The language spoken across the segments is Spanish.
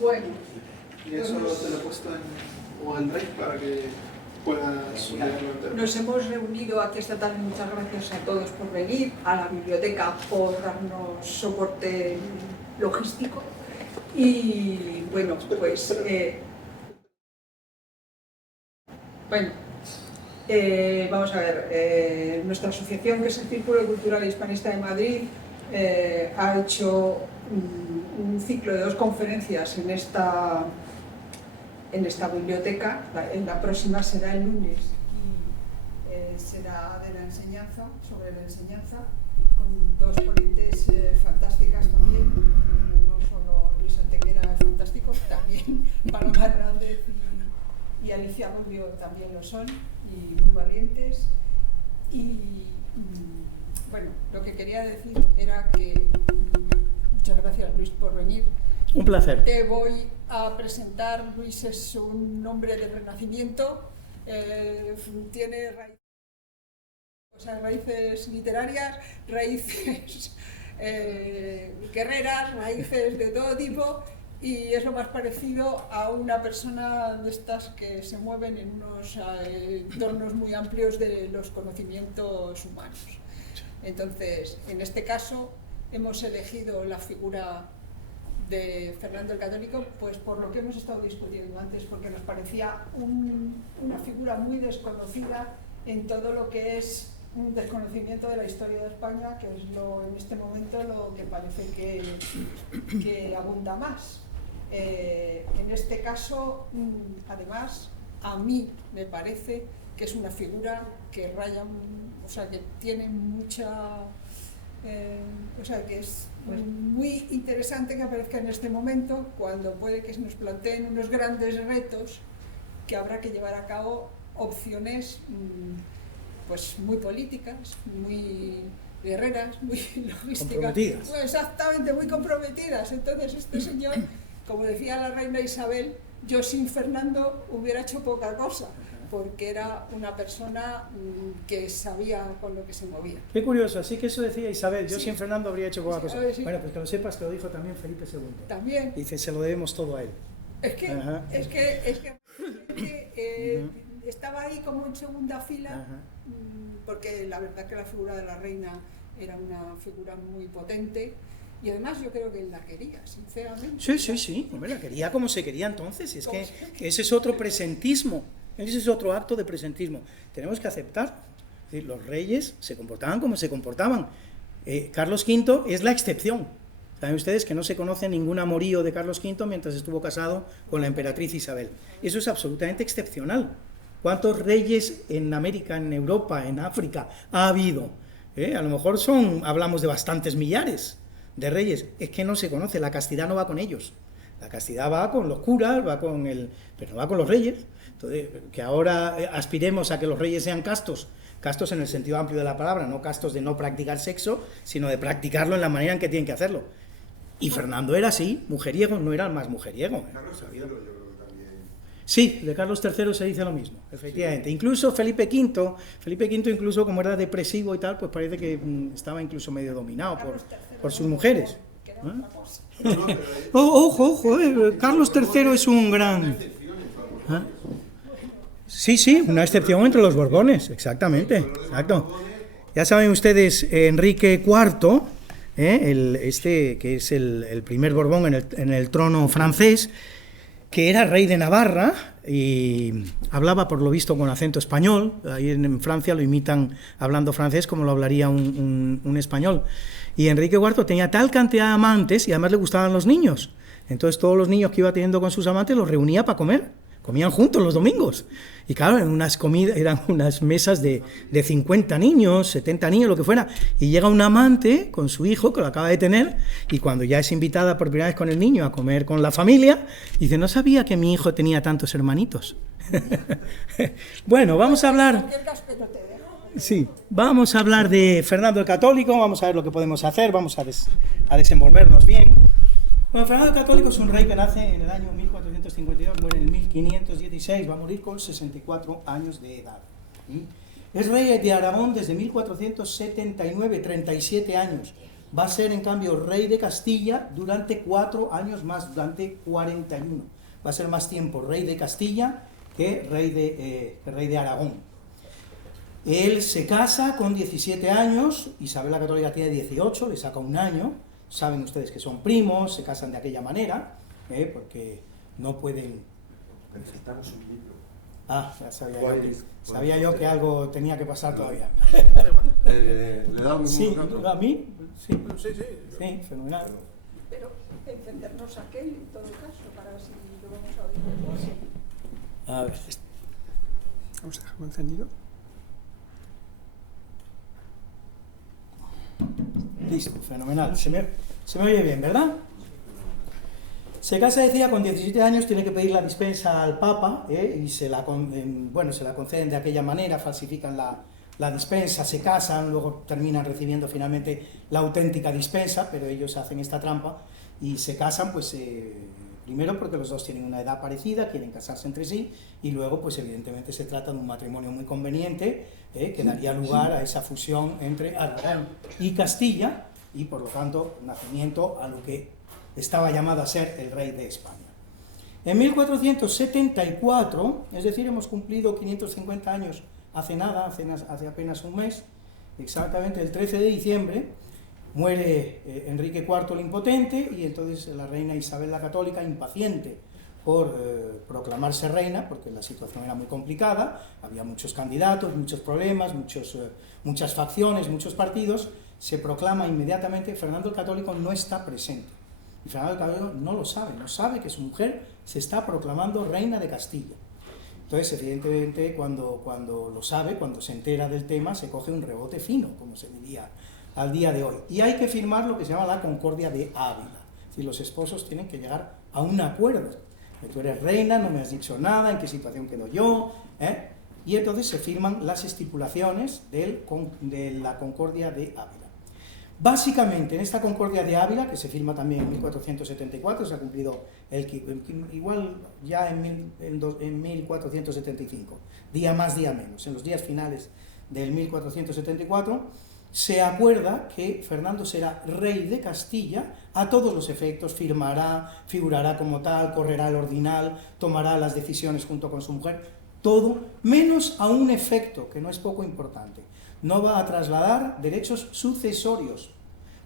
Bueno. Y eso te lo he puesto en Google Drive para que puedas leerlo. Nos hemos reunido aquí esta tarde. Muchas gracias a todos por venir, a la biblioteca por darnos soporte logístico. Y bueno, pues vamos a ver, nuestra asociación, que es el Círculo Cultural Hispanista de Madrid, ha hecho un ciclo de 2 conferencias en esta biblioteca. La próxima será el lunes y será de la enseñanza, sobre la enseñanza, con 2 ponentes fantásticas también. No solo Luis Antequera es fantástico, también Paloma Hernández y Alicia Rubio también lo son, y muy valientes. Y bueno, lo que quería decir era que muchas gracias, Luis, por venir. Un placer. Te voy a presentar. Luis es un hombre del Renacimiento, tiene raíces literarias, raíces guerreras, raíces de todo tipo, y es lo más parecido a una persona de estas que se mueven en unos entornos muy amplios de los conocimientos humanos. Entonces, en este caso, hemos elegido la figura de Fernando el Católico, pues por lo que hemos estado discutiendo antes, porque nos parecía una figura muy desconocida en todo lo que es un desconocimiento de la historia de España, que es en este momento lo que parece que abunda más. En este caso, además, a mí me parece que es una figura que raya, o sea, que tiene mucha... o sea, que es muy interesante que aparezca en este momento, cuando puede que se nos planteen unos grandes retos que habrá que llevar a cabo, opciones pues muy políticas, muy guerreras, muy logísticas, comprometidas. Pues exactamente, muy comprometidas. Entonces este señor, como decía la reina Isabel, yo sin Fernando hubiera hecho poca cosa, porque era una persona que sabía con lo que se movía. Qué curioso, así que eso decía Isabel, yo Sí. sin Fernando habría hecho poca cosa. Sí. Bueno, pues que lo sepas, que lo dijo también Felipe II. También. Dice, se lo debemos todo a él. Es que estaba ahí como en segunda fila, porque la verdad que la figura de la reina era una figura muy potente. Y además yo creo que él la quería, sinceramente. Sí, hombre, la quería como se quería entonces, es que ese es otro presentismo, ese es otro acto de presentismo. Tenemos que aceptar, es decir, los reyes se comportaban como se comportaban. Carlos V es la excepción. Saben ustedes que no se conoce ningún amorío de Carlos V mientras estuvo casado con la emperatriz Isabel. Eso es absolutamente excepcional. ¿Cuántos reyes en América, en Europa, en África ha habido? A lo mejor hablamos de bastantes millares de reyes. Es que no se conoce, la castidad no va con ellos. La castidad va con los curas, pero no va con los reyes. Entonces, que ahora aspiremos a que los reyes sean castos en el sentido amplio de la palabra, no castos de no practicar sexo, sino de practicarlo en la manera en que tienen que hacerlo. Y Fernando era así, mujeriego, no era el más mujeriego. Sí, de Carlos III se dice lo mismo, efectivamente. Incluso Felipe V incluso como era depresivo y tal, pues parece que estaba incluso medio dominado por sus mujeres. Ojo, Carlos III es un gran... Sí, una excepción entre los Borbones, exactamente, exacto. Ya saben ustedes, Enrique IV, que es el primer Borbón en el trono francés, que era rey de Navarra y hablaba por lo visto con acento español. Ahí en Francia lo imitan hablando francés como lo hablaría un español. Y Enrique IV tenía tal cantidad de amantes y además le gustaban los niños. Entonces todos los niños que iba teniendo con sus amantes los reunía para comer. Comían juntos los domingos. Y claro, eran unas mesas de 50 niños, 70 niños, lo que fuera. Y llega un amante con su hijo, que lo acaba de tener, y cuando ya es invitada por primera vez con el niño a comer con la familia, dice, no sabía que mi hijo tenía tantos hermanitos. Bueno, vamos a hablar... Sí, vamos a hablar de Fernando el Católico, vamos a ver lo que podemos hacer, vamos a desenvolvernos bien. Bueno, Fernando el Católico es un rey que nace en el año 1452, muere en el 1516, va a morir con 64 años de edad. Es rey de Aragón desde 1479, 37 años. va a ser en cambio rey de Castilla durante 4 años más, durante 41. Va a ser más tiempo rey de Castilla que rey de Aragón. Él se casa con 17 años, Isabel la Católica tiene 18, le saca un año. Saben ustedes que son primos, se casan de aquella manera, porque no pueden... Necesitamos un libro. Ah, ya sabía yo que algo tenía que pasar todavía. ¿Le da un Sí, otro? ¿a mí? Sí, Sí, sí. sí, fenomenal. Pero encendernos aquel en todo caso, para ver si lo vamos a oír. Sí. A ver, Vamos a dejarlo encendido. listo, fenomenal. Se me oye bien, ¿verdad? Se casa, decía, con 17 años, tiene que pedir la dispensa al Papa, y se la conceden de aquella manera, falsifican la dispensa, se casan, luego terminan recibiendo finalmente la auténtica dispensa, pero ellos hacen esta trampa y se casan, pues, primero porque los dos tienen una edad parecida, quieren casarse entre sí, y luego, pues evidentemente se trata de un matrimonio muy conveniente, que daría lugar a esa fusión entre Aragón y Castilla, y por lo tanto, nacimiento a lo que estaba llamado a ser el rey de España. En 1474, es decir, hemos cumplido 550 años hace nada, hace apenas un mes, exactamente el 13 de diciembre, muere Enrique IV el Impotente, y entonces la reina Isabel la Católica, impaciente por proclamarse reina, porque la situación era muy complicada, había muchos candidatos, muchos problemas, muchas facciones, muchos partidos, se proclama inmediatamente. Fernando el Católico no está presente. Y Fernando el Católico no sabe que su mujer se está proclamando reina de Castilla. Entonces, evidentemente, cuando lo sabe, cuando se entera del tema, se coge un rebote fino, como se diría al día de hoy. Y hay que firmar lo que se llama la Concordia de Ávila. Es decir, los esposos tienen que llegar a un acuerdo. Tú eres reina, no me has dicho nada, en qué situación quedo yo, y entonces se firman las estipulaciones de la Concordia de Ávila. Básicamente, en esta Concordia de Ávila, que se firma también en 1474, se ha cumplido igual ya en 1475, día más, día menos, en los días finales del 1474, se acuerda que Fernando será rey de Castilla a todos los efectos, firmará, figurará como tal, correrá el ordinal, tomará las decisiones junto con su mujer, todo, menos a un efecto que no es poco importante. No va a trasladar derechos sucesorios,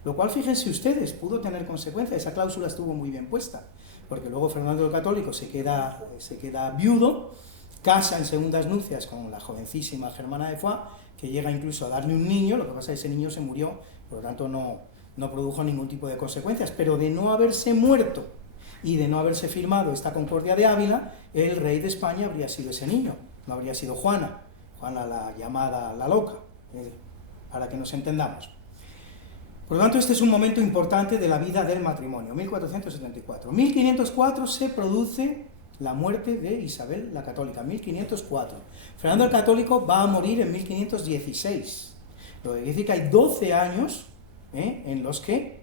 lo cual, fíjense ustedes, pudo tener consecuencias. Esa cláusula estuvo muy bien puesta, porque luego Fernando el Católico se queda viudo, casa en segundas nupcias con la jovencísima Germana de Foix, que llega incluso a darle un niño. Lo que pasa es que ese niño se murió, por lo tanto no produjo ningún tipo de consecuencias, pero de no haberse muerto y de no haberse firmado esta Concordia de Ávila, el rey de España habría sido ese niño, no habría sido Juana la llamada la loca, para que nos entendamos. Por lo tanto, este es un momento importante de la vida del matrimonio, 1474. 1504 se produce la muerte de Isabel la Católica, 1504. Fernando el Católico va a morir en 1516. Lo que quiere decir que hay 12 años en los que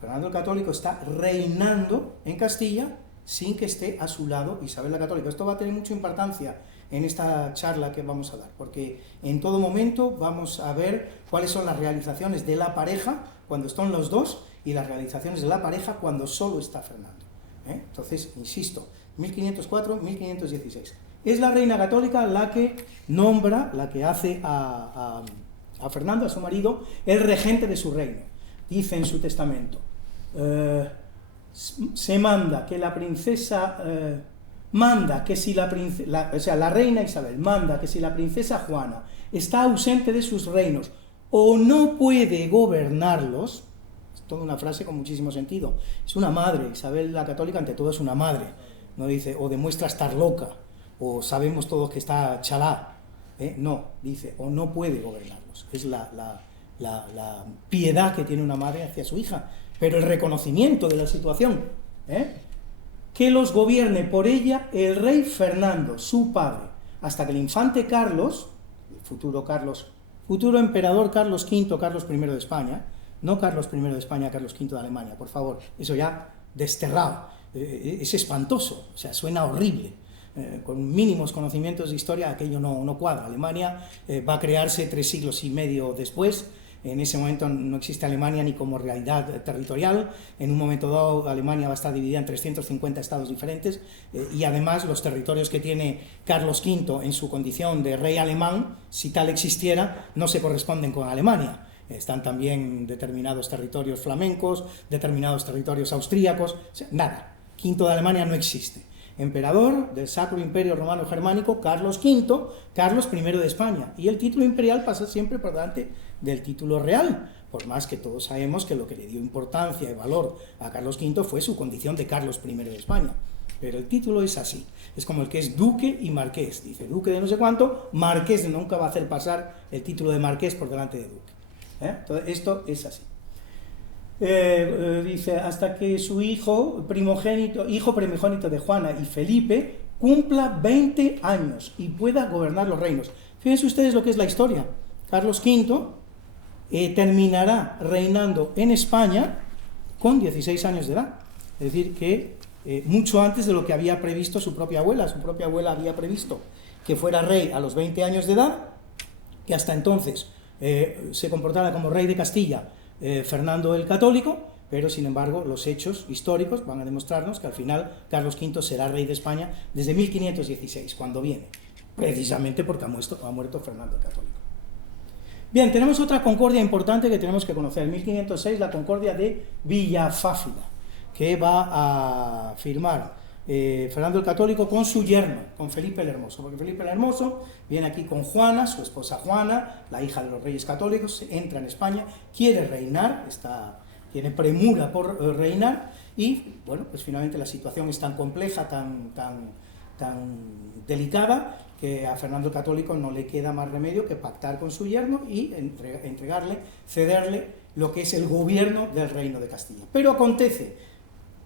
Fernando el Católico está reinando en Castilla sin que esté a su lado Isabel la Católica. Esto va a tener mucha importancia en esta charla que vamos a dar, porque en todo momento vamos a ver cuáles son las realizaciones de la pareja cuando están los dos y las realizaciones de la pareja cuando solo está Fernando. Entonces, insisto, 1504-1516. Es la reina católica la que nombra, la que hace a Fernando, a su marido, el regente de su reino. Dice en su testamento, se manda que la princesa... la reina Isabel manda que si la princesa Juana está ausente de sus reinos o no puede gobernarlos, es toda una frase con muchísimo sentido, es una madre, Isabel la Católica ante todo es una madre, no dice o demuestra estar loca, o sabemos todos que está chalá, no, dice o no puede gobernarlos, es la piedad que tiene una madre hacia su hija, pero el reconocimiento de la situación, que los gobierne por ella el rey Fernando, su padre, hasta que el infante Carlos, el futuro emperador Carlos V, Carlos I de España, no Carlos I de España, Carlos V de Alemania, por favor, eso ya desterrado, es espantoso, o sea, suena horrible, con mínimos conocimientos de historia aquello no cuadra. Alemania va a crearse 3 siglos y medio después, En ese momento no existe Alemania ni como realidad territorial. En un momento dado Alemania va a estar dividida en 350 estados diferentes, y además los territorios que tiene Carlos V en su condición de rey alemán, si tal existiera, no se corresponden con Alemania. Están también determinados territorios flamencos, determinados territorios austríacos, o sea, nada. V de Alemania no existe. Emperador del Sacro Imperio Romano Germánico, Carlos V, Carlos I de España. Y el título imperial pasa siempre por delante del título real, por más que todos sabemos que lo que le dio importancia y valor a Carlos V fue su condición de Carlos I de España. Pero el título es así, es como el que es duque y marqués. Dice duque de no sé cuánto, marqués nunca va a hacer pasar el título de marqués por delante de duque. Entonces, esto es así. Dice, hasta que su hijo primogénito de Juana y Felipe cumpla 20 años y pueda gobernar los reinos. Fíjense ustedes lo que es la historia. Carlos V terminará reinando en España con 16 años de edad. Es decir, que mucho antes de lo que había previsto su propia abuela. Su propia abuela había previsto que fuera rey a los 20 años de edad, que hasta entonces se comportara como rey de Castilla Fernando el Católico, pero sin embargo los hechos históricos van a demostrarnos que al final Carlos V será rey de España desde 1516, cuando viene, precisamente porque ha muerto Fernando el Católico. Bien, tenemos otra concordia importante que tenemos que conocer. En 1506 la concordia de Villafáfila, que va a firmar Fernando el Católico con su yerno, con Felipe el Hermoso, porque Felipe el Hermoso viene aquí con Juana, su esposa Juana, la hija de los reyes católicos, entra en España, quiere reinar, tiene premura por reinar, y bueno, pues finalmente la situación es tan compleja, tan delicada, que a Fernando el Católico no le queda más remedio que pactar con su yerno y cederle lo que es el gobierno del Reino de Castilla. Pero acontece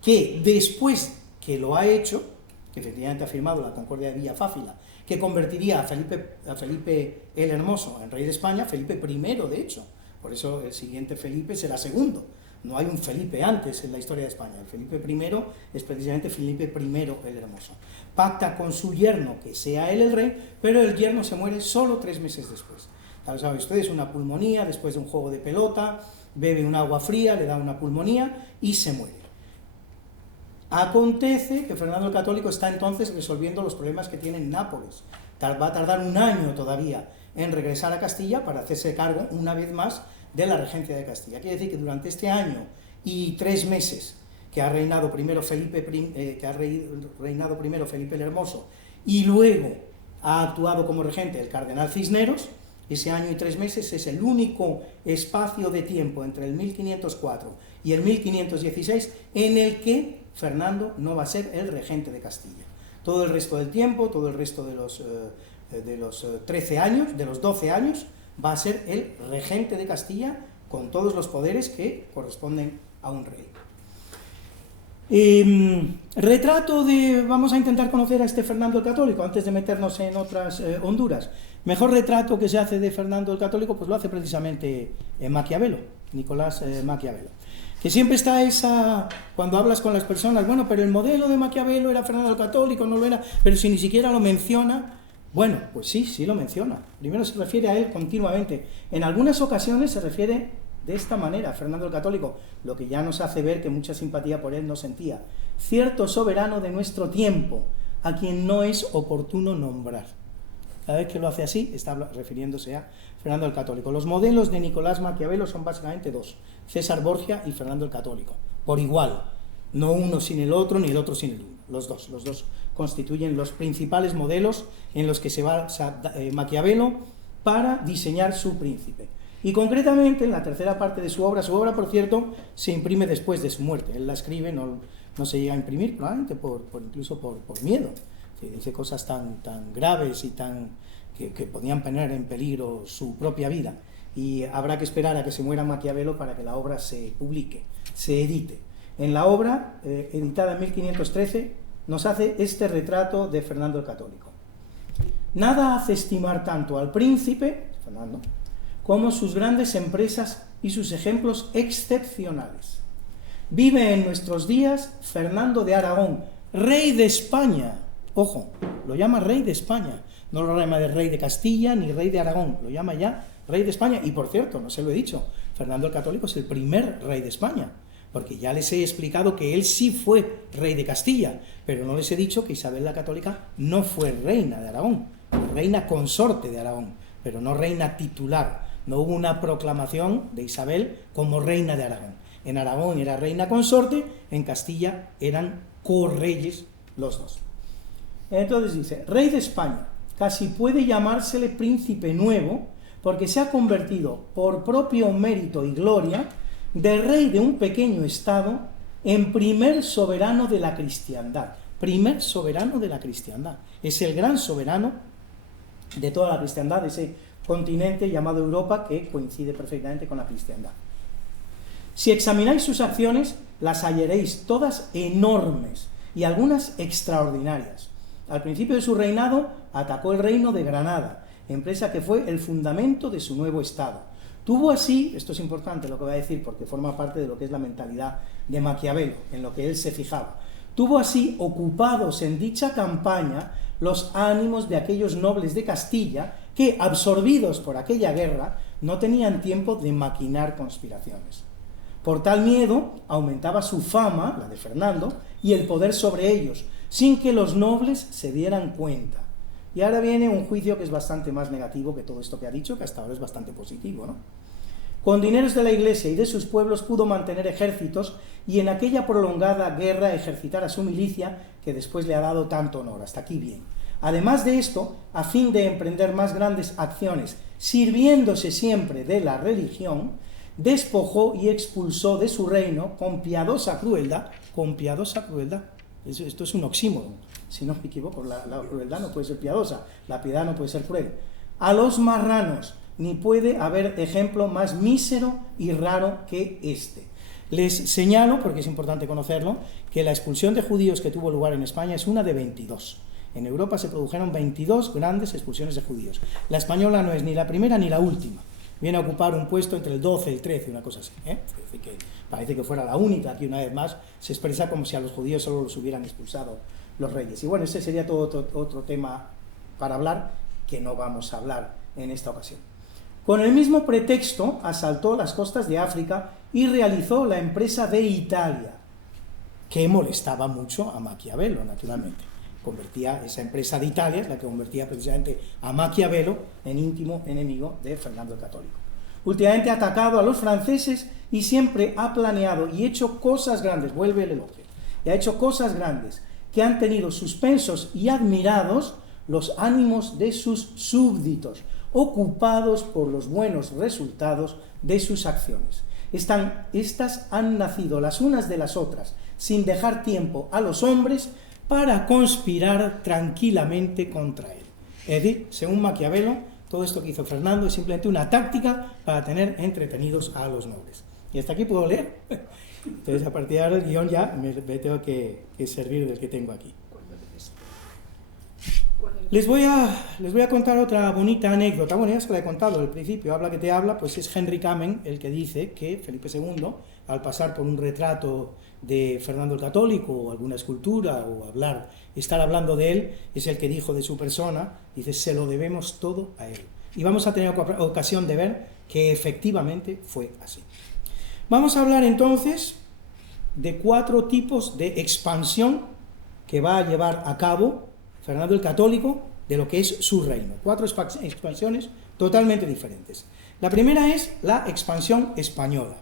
que después que lo ha hecho, que efectivamente ha firmado la Concordia de Villafáfila, que convertiría a Felipe el Hermoso en rey de España, Felipe I de hecho, por eso el siguiente Felipe será segundo, no hay un Felipe antes en la historia de España, el Felipe I es precisamente Felipe I el Hermoso. Pacta con su yerno que sea él el rey, pero el yerno se muere solo 3 meses después. Tal saben ustedes, una pulmonía después de un juego de pelota, bebe un agua fría, le da una pulmonía y se muere. Acontece que Fernando el Católico está entonces resolviendo los problemas que tiene en Nápoles. Va a tardar un año todavía en regresar a Castilla para hacerse cargo una vez más de la regencia de Castilla. Quiere decir que durante este año y 3 meses que ha reinado primero Felipe el Hermoso y luego ha actuado como regente el cardenal Cisneros, ese año y 3 meses es el único espacio de tiempo entre el 1504 y el 1516 en el que Fernando no va a ser el regente de Castilla. Todo el resto del tiempo, todo el resto de los 13 años, de los 12 años, va a ser el regente de Castilla con todos los poderes que corresponden a un rey. Vamos a intentar conocer a este Fernando el Católico antes de meternos en otras Honduras. Mejor retrato que se hace de Fernando el Católico, pues lo hace precisamente Maquiavelo, Nicolás Maquiavelo. Que siempre está cuando hablas con las personas, bueno, pero el modelo de Maquiavelo era Fernando el Católico, no lo era, pero si ni siquiera lo menciona. Bueno, pues sí lo menciona. Primero se refiere a él continuamente. En algunas ocasiones se refiere de esta manera a Fernando el Católico, lo que ya nos hace ver que mucha simpatía por él no sentía. Cierto soberano de nuestro tiempo, a quien no es oportuno nombrar. Cada vez que lo hace así, está refiriéndose a Fernando el Católico. Los modelos de Nicolás Maquiavelo son básicamente 2, César Borgia y Fernando el Católico, por igual, no uno sin el otro, ni el otro sin el uno, los dos constituyen los principales modelos en los que se basa Maquiavelo para diseñar su príncipe. Y concretamente, en la tercera parte de su obra, por cierto, se imprime después de su muerte. Él la escribe, no se llega a imprimir, probablemente incluso por miedo. Dice cosas tan graves y que podían poner en peligro su propia vida. Y habrá que esperar a que se muera Maquiavelo para que la obra se publique, se edite. En la obra, editada en 1513, nos hace este retrato de Fernando el Católico. Nada hace estimar tanto al príncipe, Fernando, como sus grandes empresas y sus ejemplos excepcionales. Vive en nuestros días Fernando de Aragón, rey de España. Ojo, lo llama rey de España, no lo llama de rey de Castilla ni rey de Aragón, lo llama ya rey de España. Y por cierto, no se lo he dicho, Fernando el Católico es el primer rey de España, porque ya les he explicado que él sí fue rey de Castilla, pero no les he dicho que Isabel la Católica no fue reina de Aragón, fue reina consorte de Aragón, pero no reina titular. No hubo una proclamación de Isabel como reina de Aragón. En Aragón era reina consorte, en Castilla eran correyes los dos. Entonces dice, rey de España, casi puede llamársele príncipe nuevo, porque se ha convertido por propio mérito y gloria de rey de un pequeño estado en primer soberano de la cristiandad. Primer soberano de la cristiandad. Es el gran soberano de toda la cristiandad, ese continente llamado Europa que coincide perfectamente con la cristiandad. Si examináis sus acciones, las hallaréis todas enormes y algunas extraordinarias. Al principio de su reinado atacó el reino de Granada, empresa que fue el fundamento de su nuevo estado. Tuvo así, esto es importante lo que voy a decir porque forma parte de lo que es la mentalidad de Maquiavelo, en lo que él se fijaba. Tuvo así ocupados en dicha campaña los ánimos de aquellos nobles de Castilla que, absorbidos por aquella guerra, no tenían tiempo de maquinar conspiraciones. Por tal miedo aumentaba su fama, la de Fernando, y el poder sobre ellos, sin que los nobles se dieran cuenta. Y ahora viene un juicio que es bastante más negativo que todo esto que ha dicho, que hasta ahora es bastante positivo, ¿no? Con dineros de la Iglesia y de sus pueblos pudo mantener ejércitos y en aquella prolongada guerra ejercitar a su milicia que después le ha dado tanto honor. Hasta aquí bien. Además de esto, a fin de emprender más grandes acciones, sirviéndose siempre de la religión, despojó y expulsó de su reino con piadosa crueldad, esto es un oxímoron, si no me equivoco, la crueldad no puede ser piadosa, la piedad no puede ser cruel, a los marranos, ni puede haber ejemplo más mísero y raro que este. Les señalo, porque es importante conocerlo, que la expulsión de judíos que tuvo lugar en España es una de 22. En Europa se produjeron 22 grandes expulsiones de judíos. La española no es ni la primera ni la última. Viene a ocupar un puesto entre el 12 y el 13, una cosa así. Es decir, que parece que fuera la única que una vez más se expresa como si a los judíos solo los hubieran expulsado los reyes. Y bueno, ese sería todo otro tema para hablar, que no vamos a hablar en esta ocasión. Con el mismo pretexto asaltó las costas de África y realizó la empresa de Italia, que molestaba mucho a Maquiavelo, naturalmente. Convertía esa empresa de Italia, la que convertía precisamente a Maquiavelo en íntimo enemigo de Fernando el Católico. Últimamente ha atacado a los franceses y siempre ha planeado y hecho cosas grandes, vuelve el elogio, y ha hecho cosas grandes que han tenido suspensos y admirados los ánimos de sus súbditos, ocupados por los buenos resultados de sus acciones. Estas han nacido las unas de las otras, sin dejar tiempo a los hombres para conspirar tranquilamente contra él. Es decir, según Maquiavelo, todo esto que hizo Fernando es simplemente una táctica para tener entretenidos a los nobles. Y hasta aquí puedo leer. Entonces, a partir de ahora el guión ya me tengo que servir del que tengo aquí. Les voy a contar otra bonita anécdota. Bueno, ya se la he contado al principio. Habla que te habla, pues es Henry Kamen el que dice que Felipe II, al pasar por un retrato de Fernando el Católico o alguna escultura o estar hablando de él, es el que dijo de su persona, dice, se lo debemos todo a él. Y vamos a tener ocasión de ver que efectivamente fue así. Vamos a hablar entonces de 4 tipos de expansión que va a llevar a cabo Fernando el Católico de lo que es su reino. 4 expansiones totalmente diferentes. La primera es la expansión española.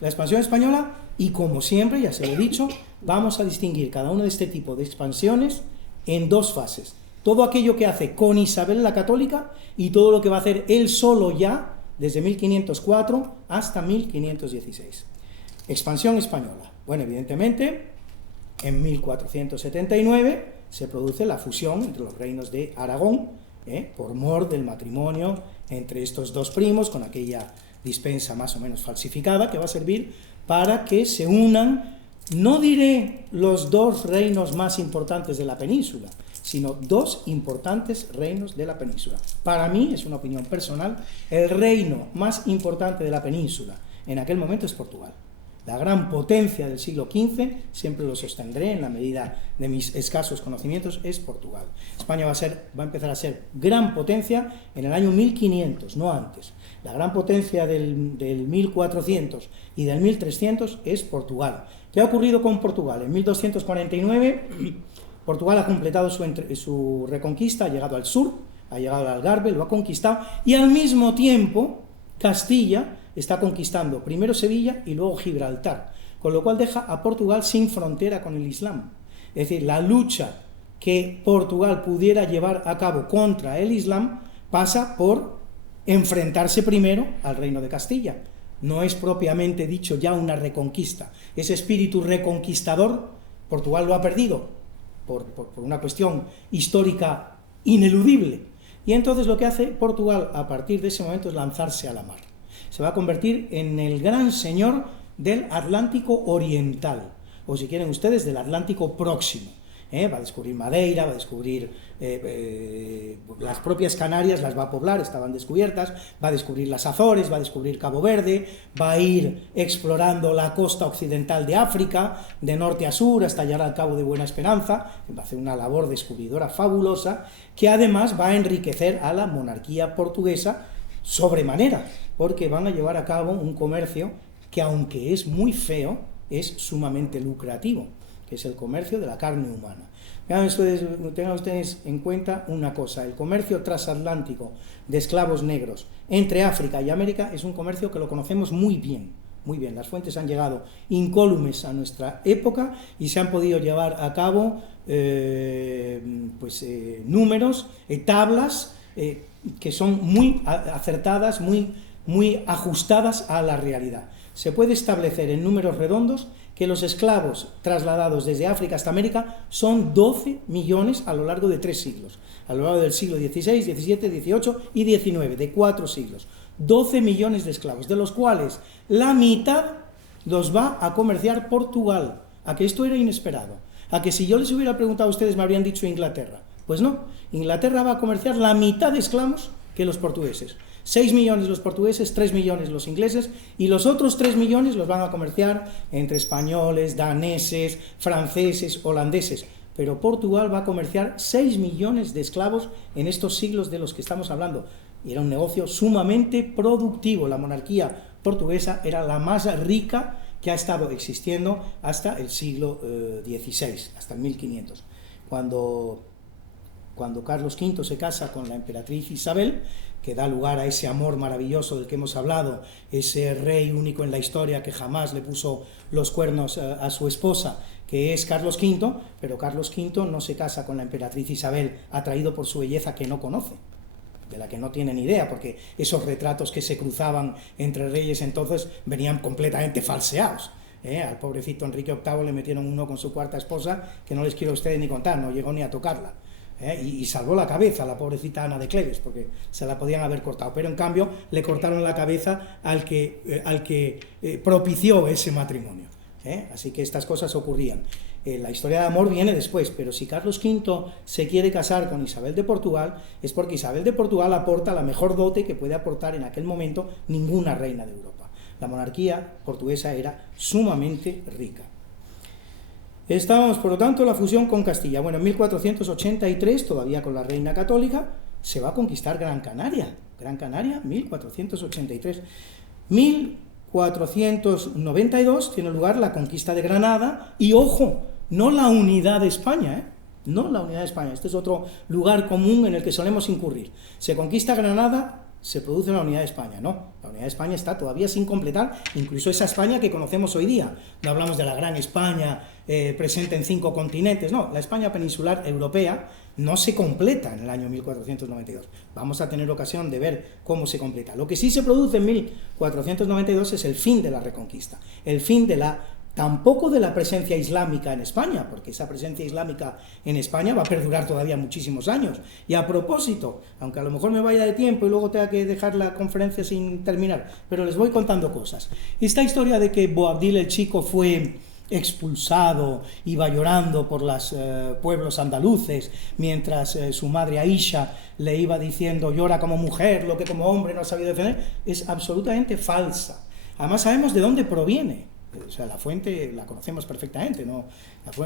La expansión española, y como siempre, ya se lo he dicho, vamos a distinguir cada uno de este tipo de expansiones en 2 fases. Todo aquello que hace con Isabel la Católica y todo lo que va a hacer él solo ya desde 1504 hasta 1516. Expansión española. Bueno, evidentemente, en 1479 se produce la fusión entre los reinos de Aragón, por mor del matrimonio entre estos 2 primos, con aquella dispensa más o menos falsificada, que va a servir para que se unan, no diré los 2 reinos más importantes de la península, sino 2 importantes reinos de la península. Para mí, es una opinión personal, el reino más importante de la península en aquel momento es Portugal. la gran potencia del siglo XV, siempre lo sostendré en la medida de mis escasos conocimientos, es Portugal. España va a empezar a ser gran potencia en el año 1500, no antes. La gran potencia del 1400 y del 1300 es Portugal. ¿Qué ha ocurrido con Portugal? En 1249 Portugal ha completado su reconquista, ha llegado al sur, ha llegado al Algarve, lo ha conquistado, y al mismo tiempo Castilla está conquistando primero Sevilla y luego Gibraltar, con lo cual deja a Portugal sin frontera con el Islam. Es decir, la lucha que Portugal pudiera llevar a cabo contra el Islam pasa por enfrentarse primero al reino de Castilla. No es propiamente dicho ya una reconquista. Ese espíritu reconquistador Portugal lo ha perdido por una cuestión histórica ineludible. Y entonces lo que hace Portugal a partir de ese momento es lanzarse a la mar. Se va a convertir en el gran señor del Atlántico Oriental, o si quieren ustedes, del Atlántico Próximo. Va a descubrir Madeira, va a descubrir las propias Canarias, las va a poblar, estaban descubiertas, va a descubrir las Azores, va a descubrir Cabo Verde, va a ir explorando la costa occidental de África, de norte a sur, hasta llegar al Cabo de Buena Esperanza, va a hacer una labor descubridora fabulosa, que además va a enriquecer a la monarquía portuguesa sobremanera, porque van a llevar a cabo un comercio que, aunque es muy feo, es sumamente lucrativo, que es el comercio de la carne humana. Tengan ustedes en cuenta una cosa: el comercio transatlántico de esclavos negros entre África y América es un comercio que lo conocemos muy bien, muy bien. Las fuentes han llegado incólumes a nuestra época y se han podido llevar a cabo números, tablas que son muy acertadas, muy ajustadas a la realidad. Se puede establecer en números redondos que los esclavos trasladados desde África hasta América son 12 millones a lo largo de 3 siglos, a lo largo del siglo XVI, XVII, XVIII y XIX, de 4 siglos. 12 millones de esclavos, de los cuales la mitad los va a comerciar Portugal. ¿A que esto era inesperado? ¿A que si yo les hubiera preguntado a ustedes me habrían dicho Inglaterra? Pues no, Inglaterra va a comerciar la mitad de esclavos que los portugueses. 6 millones los portugueses, 3 millones los ingleses, y los otros 3 millones los van a comerciar entre españoles, daneses, franceses, holandeses. Pero Portugal va a comerciar 6 millones de esclavos en estos siglos de los que estamos hablando. Y era un negocio sumamente productivo. La monarquía portuguesa era la más rica que ha estado existiendo hasta el siglo XVI, hasta el 1500. Cuando Carlos V se casa con la emperatriz Isabel, que da lugar a ese amor maravilloso del que hemos hablado, ese rey único en la historia que jamás le puso los cuernos a su esposa, que es Carlos V, pero Carlos V no se casa con la emperatriz Isabel atraído por su belleza que no conoce, de la que no tiene ni idea, porque esos retratos que se cruzaban entre reyes entonces venían completamente falseados. Al pobrecito Enrique VIII le metieron uno con su cuarta esposa, que no les quiero a ustedes ni contar, no llegó ni a tocarla. Y salvó la cabeza a la pobrecita Ana de Cleves, porque se la podían haber cortado, pero en cambio le cortaron la cabeza al que propició ese matrimonio. Así que estas cosas ocurrían. La historia de amor viene después, pero si Carlos V se quiere casar con Isabel de Portugal, es porque Isabel de Portugal aporta la mejor dote que puede aportar en aquel momento ninguna reina de Europa. La monarquía portuguesa era sumamente rica. Estábamos, por lo tanto, en la fusión con Castilla. Bueno, en 1483, todavía con la reina católica, se va a conquistar Gran Canaria. Gran Canaria, 1483. 1492 tiene lugar la conquista de Granada y, ojo, no la unidad de España, no la unidad de España. Este es otro lugar común en el que solemos incurrir. Se conquista Granada, se produce la unidad de España. No, la unidad de España está todavía sin completar, incluso esa España que conocemos hoy día. No hablamos de la gran España presente en 5 continentes, no, la España peninsular europea no se completa en el año 1492. Vamos a tener ocasión de ver cómo se completa. Lo que sí se produce en 1492 es el fin de la Reconquista, el fin tampoco de la presencia islámica en España, porque esa presencia islámica en España va a perdurar todavía muchísimos años. Y a propósito, aunque a lo mejor me vaya de tiempo y luego tenga que dejar la conferencia sin terminar, pero les voy contando cosas. Esta historia de que Boabdil el Chico fue expulsado, iba llorando por los pueblos andaluces, mientras su madre Aisha le iba diciendo llora como mujer, lo que como hombre no ha sabido defender, es absolutamente falsa. Además sabemos de dónde proviene. O sea, La Fuente la conocemos perfectamente, ¿no?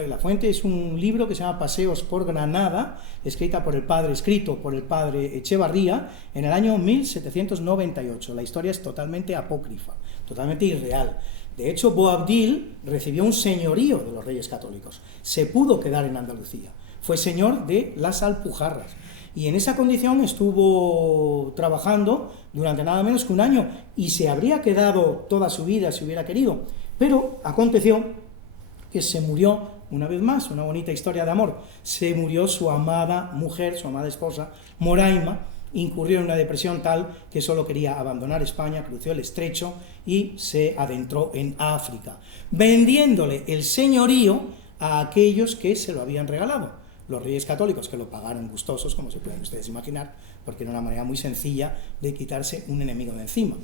La Fuente es un libro que se llama Paseos por Granada, escrito por el padre Echevarría en el año 1798. La historia es totalmente apócrifa, totalmente irreal. De hecho, Boabdil recibió un señorío de los Reyes Católicos. Se pudo quedar en Andalucía. Fue señor de las Alpujarras. Y en esa condición estuvo trabajando durante nada menos que un año. Y se habría quedado toda su vida si hubiera querido. Pero aconteció que se murió, una vez más, una bonita historia de amor. Se murió su amada mujer, su amada esposa, Moraima. Incurrió en una depresión tal que solo quería abandonar España, cruzó el estrecho y se adentró en África, vendiéndole el señorío a aquellos que se lo habían regalado, los Reyes Católicos, que lo pagaron gustosos, como se pueden ustedes imaginar, porque era una manera muy sencilla de quitarse un enemigo de encima.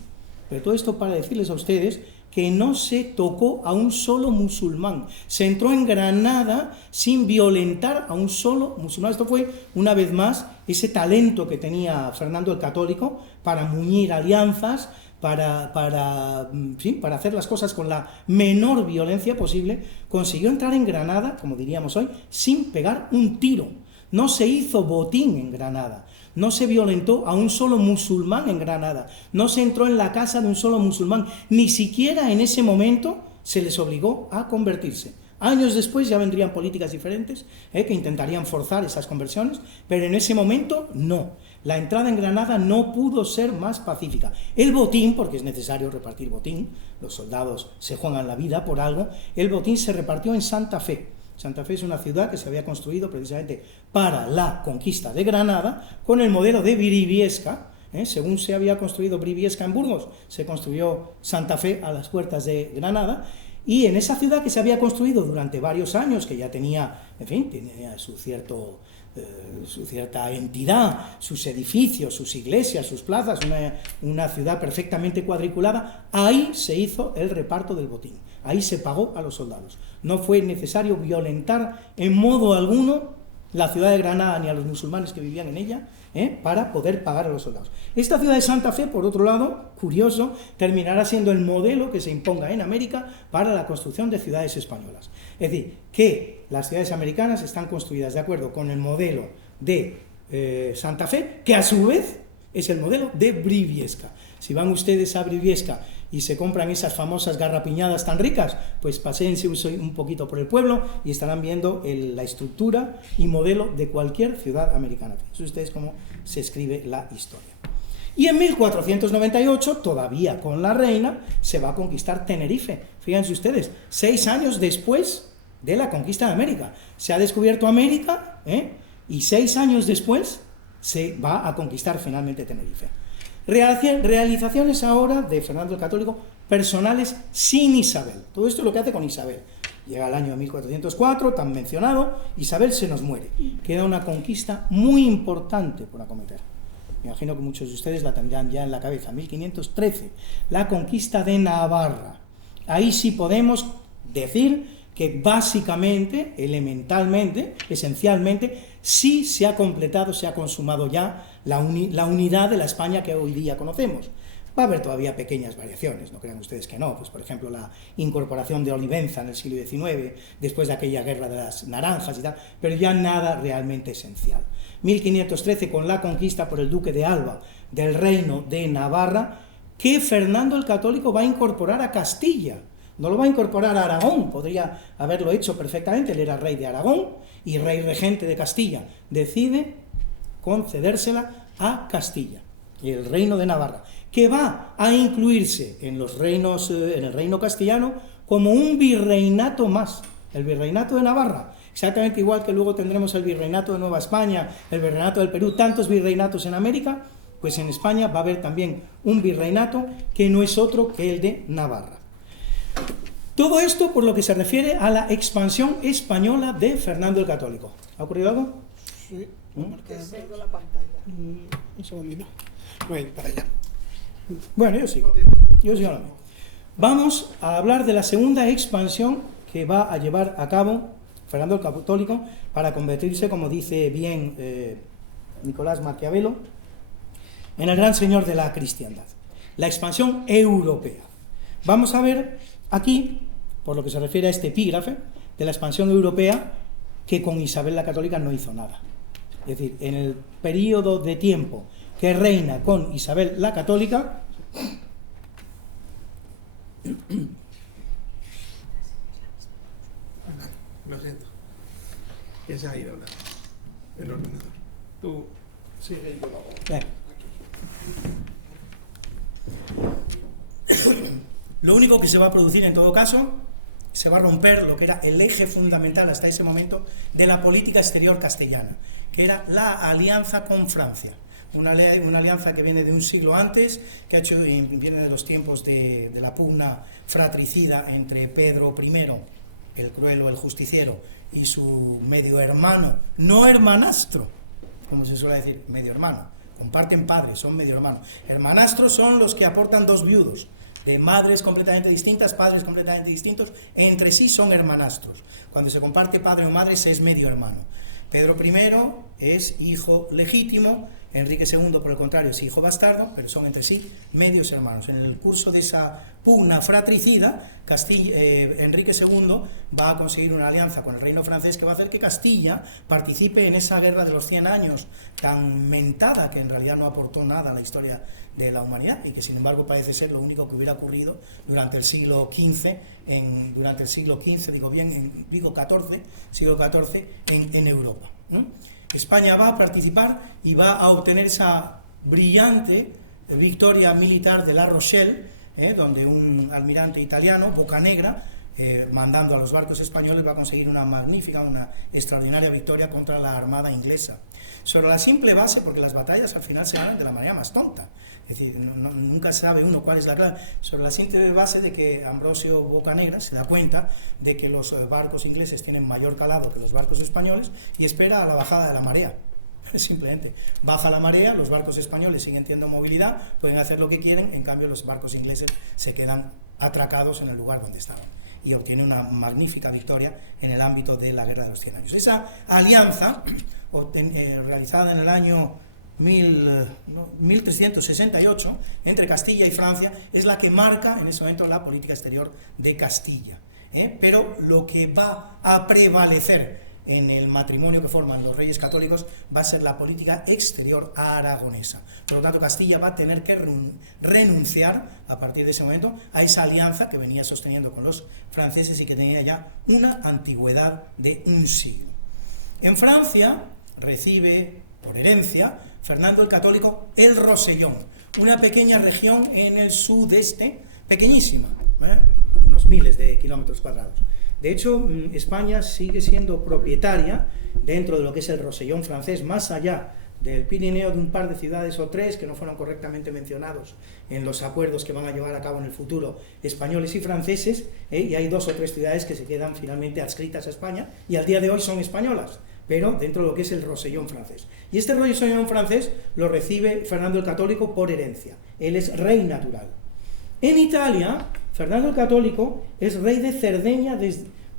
Pero todo esto para decirles a ustedes que no se tocó a un solo musulmán, se entró en Granada sin violentar a un solo musulmán. Esto fue, una vez más, ese talento que tenía Fernando el Católico para muñir alianzas, para hacer las cosas con la menor violencia posible. Consiguió entrar en Granada, como diríamos hoy, sin pegar un tiro. No se hizo botín en Granada, no se violentó a un solo musulmán en Granada, no se entró en la casa de un solo musulmán, ni siquiera en ese momento se les obligó a convertirse. Años después ya vendrían políticas diferentes que intentarían forzar esas conversiones, pero en ese momento no. La entrada en Granada no pudo ser más pacífica. El botín, porque es necesario repartir botín, los soldados se juegan la vida por algo, el botín se repartió en Santa Fe. Santa Fe es una ciudad que se había construido precisamente para la conquista de Granada, con el modelo de Briviesca. Según se había construido Briviesca en Burgos, se construyó Santa Fe a las puertas de Granada, y en esa ciudad que se había construido durante varios años, que ya tenía, en fin, tenía su cierta entidad, sus edificios, sus iglesias, sus plazas, una ciudad perfectamente cuadriculada, ahí se hizo el reparto del botín, ahí se pagó a los soldados. No fue necesario violentar en modo alguno la ciudad de Granada ni a los musulmanes que vivían en ella, para poder pagar a los soldados. Esta ciudad de Santa Fe, por otro lado, curioso, terminará siendo el modelo que se imponga en América para la construcción de ciudades españolas. Es decir, que las ciudades americanas están construidas de acuerdo con el modelo de Santa Fe, que a su vez es el modelo de Briviesca. Si van ustedes a Briviesca y se compran esas famosas garrapiñadas tan ricas, pues paséense un poquito por el pueblo y estarán viendo la estructura y modelo de cualquier ciudad americana. Fíjense ustedes cómo se escribe la historia. Y en 1498, todavía con la reina, se va a conquistar Tenerife. Fíjense ustedes, 6 años después de la conquista de América. Se ha descubierto América, y 6 años después se va a conquistar finalmente Tenerife. Realizaciones ahora de Fernando el Católico personales sin Isabel. Todo esto es lo que hace con Isabel. Llega el año 1404, tan mencionado, Isabel se nos muere. Queda una conquista muy importante por acometer. Me imagino que muchos de ustedes la tendrán ya en la cabeza. 1513, la conquista de Navarra. Ahí sí podemos decir que básicamente, elementalmente, esencialmente, sí se ha completado, se ha consumado ya la unidad de la España que hoy día conocemos. Va a haber todavía pequeñas variaciones, no crean ustedes que no, pues por ejemplo la incorporación de Olivenza en el siglo XIX, después de aquella guerra de las naranjas y tal, pero ya nada realmente esencial. 1513 con la conquista por el duque de Alba del reino de Navarra, que Fernando el Católico va a incorporar a Castilla. No lo va a incorporar a Aragón, podría haberlo hecho perfectamente, él era rey de Aragón y rey regente de Castilla. Decide concedérsela a Castilla, y el reino de Navarra, que va a incluirse en el reino castellano como un virreinato más, el virreinato de Navarra, exactamente igual que luego tendremos el virreinato de Nueva España, el virreinato del Perú, tantos virreinatos en América, pues en España va a haber también un virreinato que no es otro que el de Navarra. Todo esto por lo que se refiere a la expansión española de Fernando el Católico. ¿Ha ocurrido algo? Sí. Que se ha ido la pantalla. Un segundito. Voy para allá. Bueno, yo sigo lo mismo. Vamos a hablar de la segunda expansión que va a llevar a cabo Fernando el Católico para convertirse, como dice bien Nicolás Maquiavelo, en el gran señor de la cristiandad. La expansión europea. Vamos a ver aquí por lo que se refiere a este epígrafe, de la expansión europea, que con Isabel la Católica no hizo nada. Es decir, en el periodo de tiempo que reina con Isabel la Católica, Lo siento. Ya se ha ido el ordenador. Tú sigue y yo lo hago. Lo único que se va a producir en todo caso, se va a romper lo que era el eje fundamental hasta ese momento de la política exterior castellana, que era la alianza con Francia. Una alianza que viene de un siglo antes, que viene de los tiempos de la pugna fratricida entre Pedro I, el cruel o el justiciero, y su medio hermano, no hermanastro, como se suele decir, medio hermano, comparten padres, son medio hermanos. Hermanastros son los que aportan dos viudos, de madres completamente distintas, padres completamente distintos, entre sí son hermanastros. Cuando se comparte padre o madre se es medio hermano. Pedro I es hijo legítimo, Enrique II, por el contrario, es hijo bastardo, pero son entre sí medios hermanos. En el curso de esa pugna fratricida, Enrique II va a conseguir una alianza con el reino francés que va a hacer que Castilla participe en esa guerra de los 100 años tan mentada, que en realidad no aportó nada a la historia de la humanidad y que sin embargo parece ser lo único que hubiera ocurrido durante el siglo XV, siglo XIV en Europa, ¿no? España va a participar y va a obtener esa brillante victoria militar de La Rochelle, donde un almirante italiano, Bocanegra, mandando a los barcos españoles, va a conseguir una magnífica, una extraordinaria victoria contra la armada inglesa. Sobre la simple base, porque las batallas al final se ganan de la manera más tonta, es decir, nunca sabe uno cuál es la clave, sobre la simple base de que Ambrosio Bocanegra se da cuenta de que los barcos ingleses tienen mayor calado que los barcos españoles y espera a la bajada de la marea. Simplemente baja la marea, los barcos españoles siguen teniendo movilidad, pueden hacer lo que quieren, en cambio los barcos ingleses se quedan atracados en el lugar donde estaban, y obtiene una magnífica victoria en el ámbito de la Guerra de los 100 años. Esa alianza, realizada en el año 1368 entre Castilla y Francia, es la que marca en ese momento la política exterior de Castilla. Pero lo que va a prevalecer en el matrimonio que forman los reyes católicos va a ser la política exterior aragonesa. Por lo tanto, Castilla va a tener que renunciar a partir de ese momento a esa alianza que venía sosteniendo con los franceses y que tenía ya una antigüedad de un siglo. En Francia recibe por herencia Fernando el Católico el Rosellón, una pequeña región en el sudeste, pequeñísima, unos miles de kilómetros cuadrados. De hecho, España sigue siendo propietaria, dentro de lo que es el Rosellón francés, más allá del Pirineo, de un par de ciudades o tres que no fueron correctamente mencionados en los acuerdos que van a llevar a cabo en el futuro españoles y franceses, y hay 2 o 3 ciudades que se quedan finalmente adscritas a España y al día de hoy son españolas, pero dentro de lo que es el Rosellón francés. Y este Rosellón francés lo recibe Fernando el Católico por herencia, él es rey natural. En Italia, Fernando el Católico es rey de Cerdeña,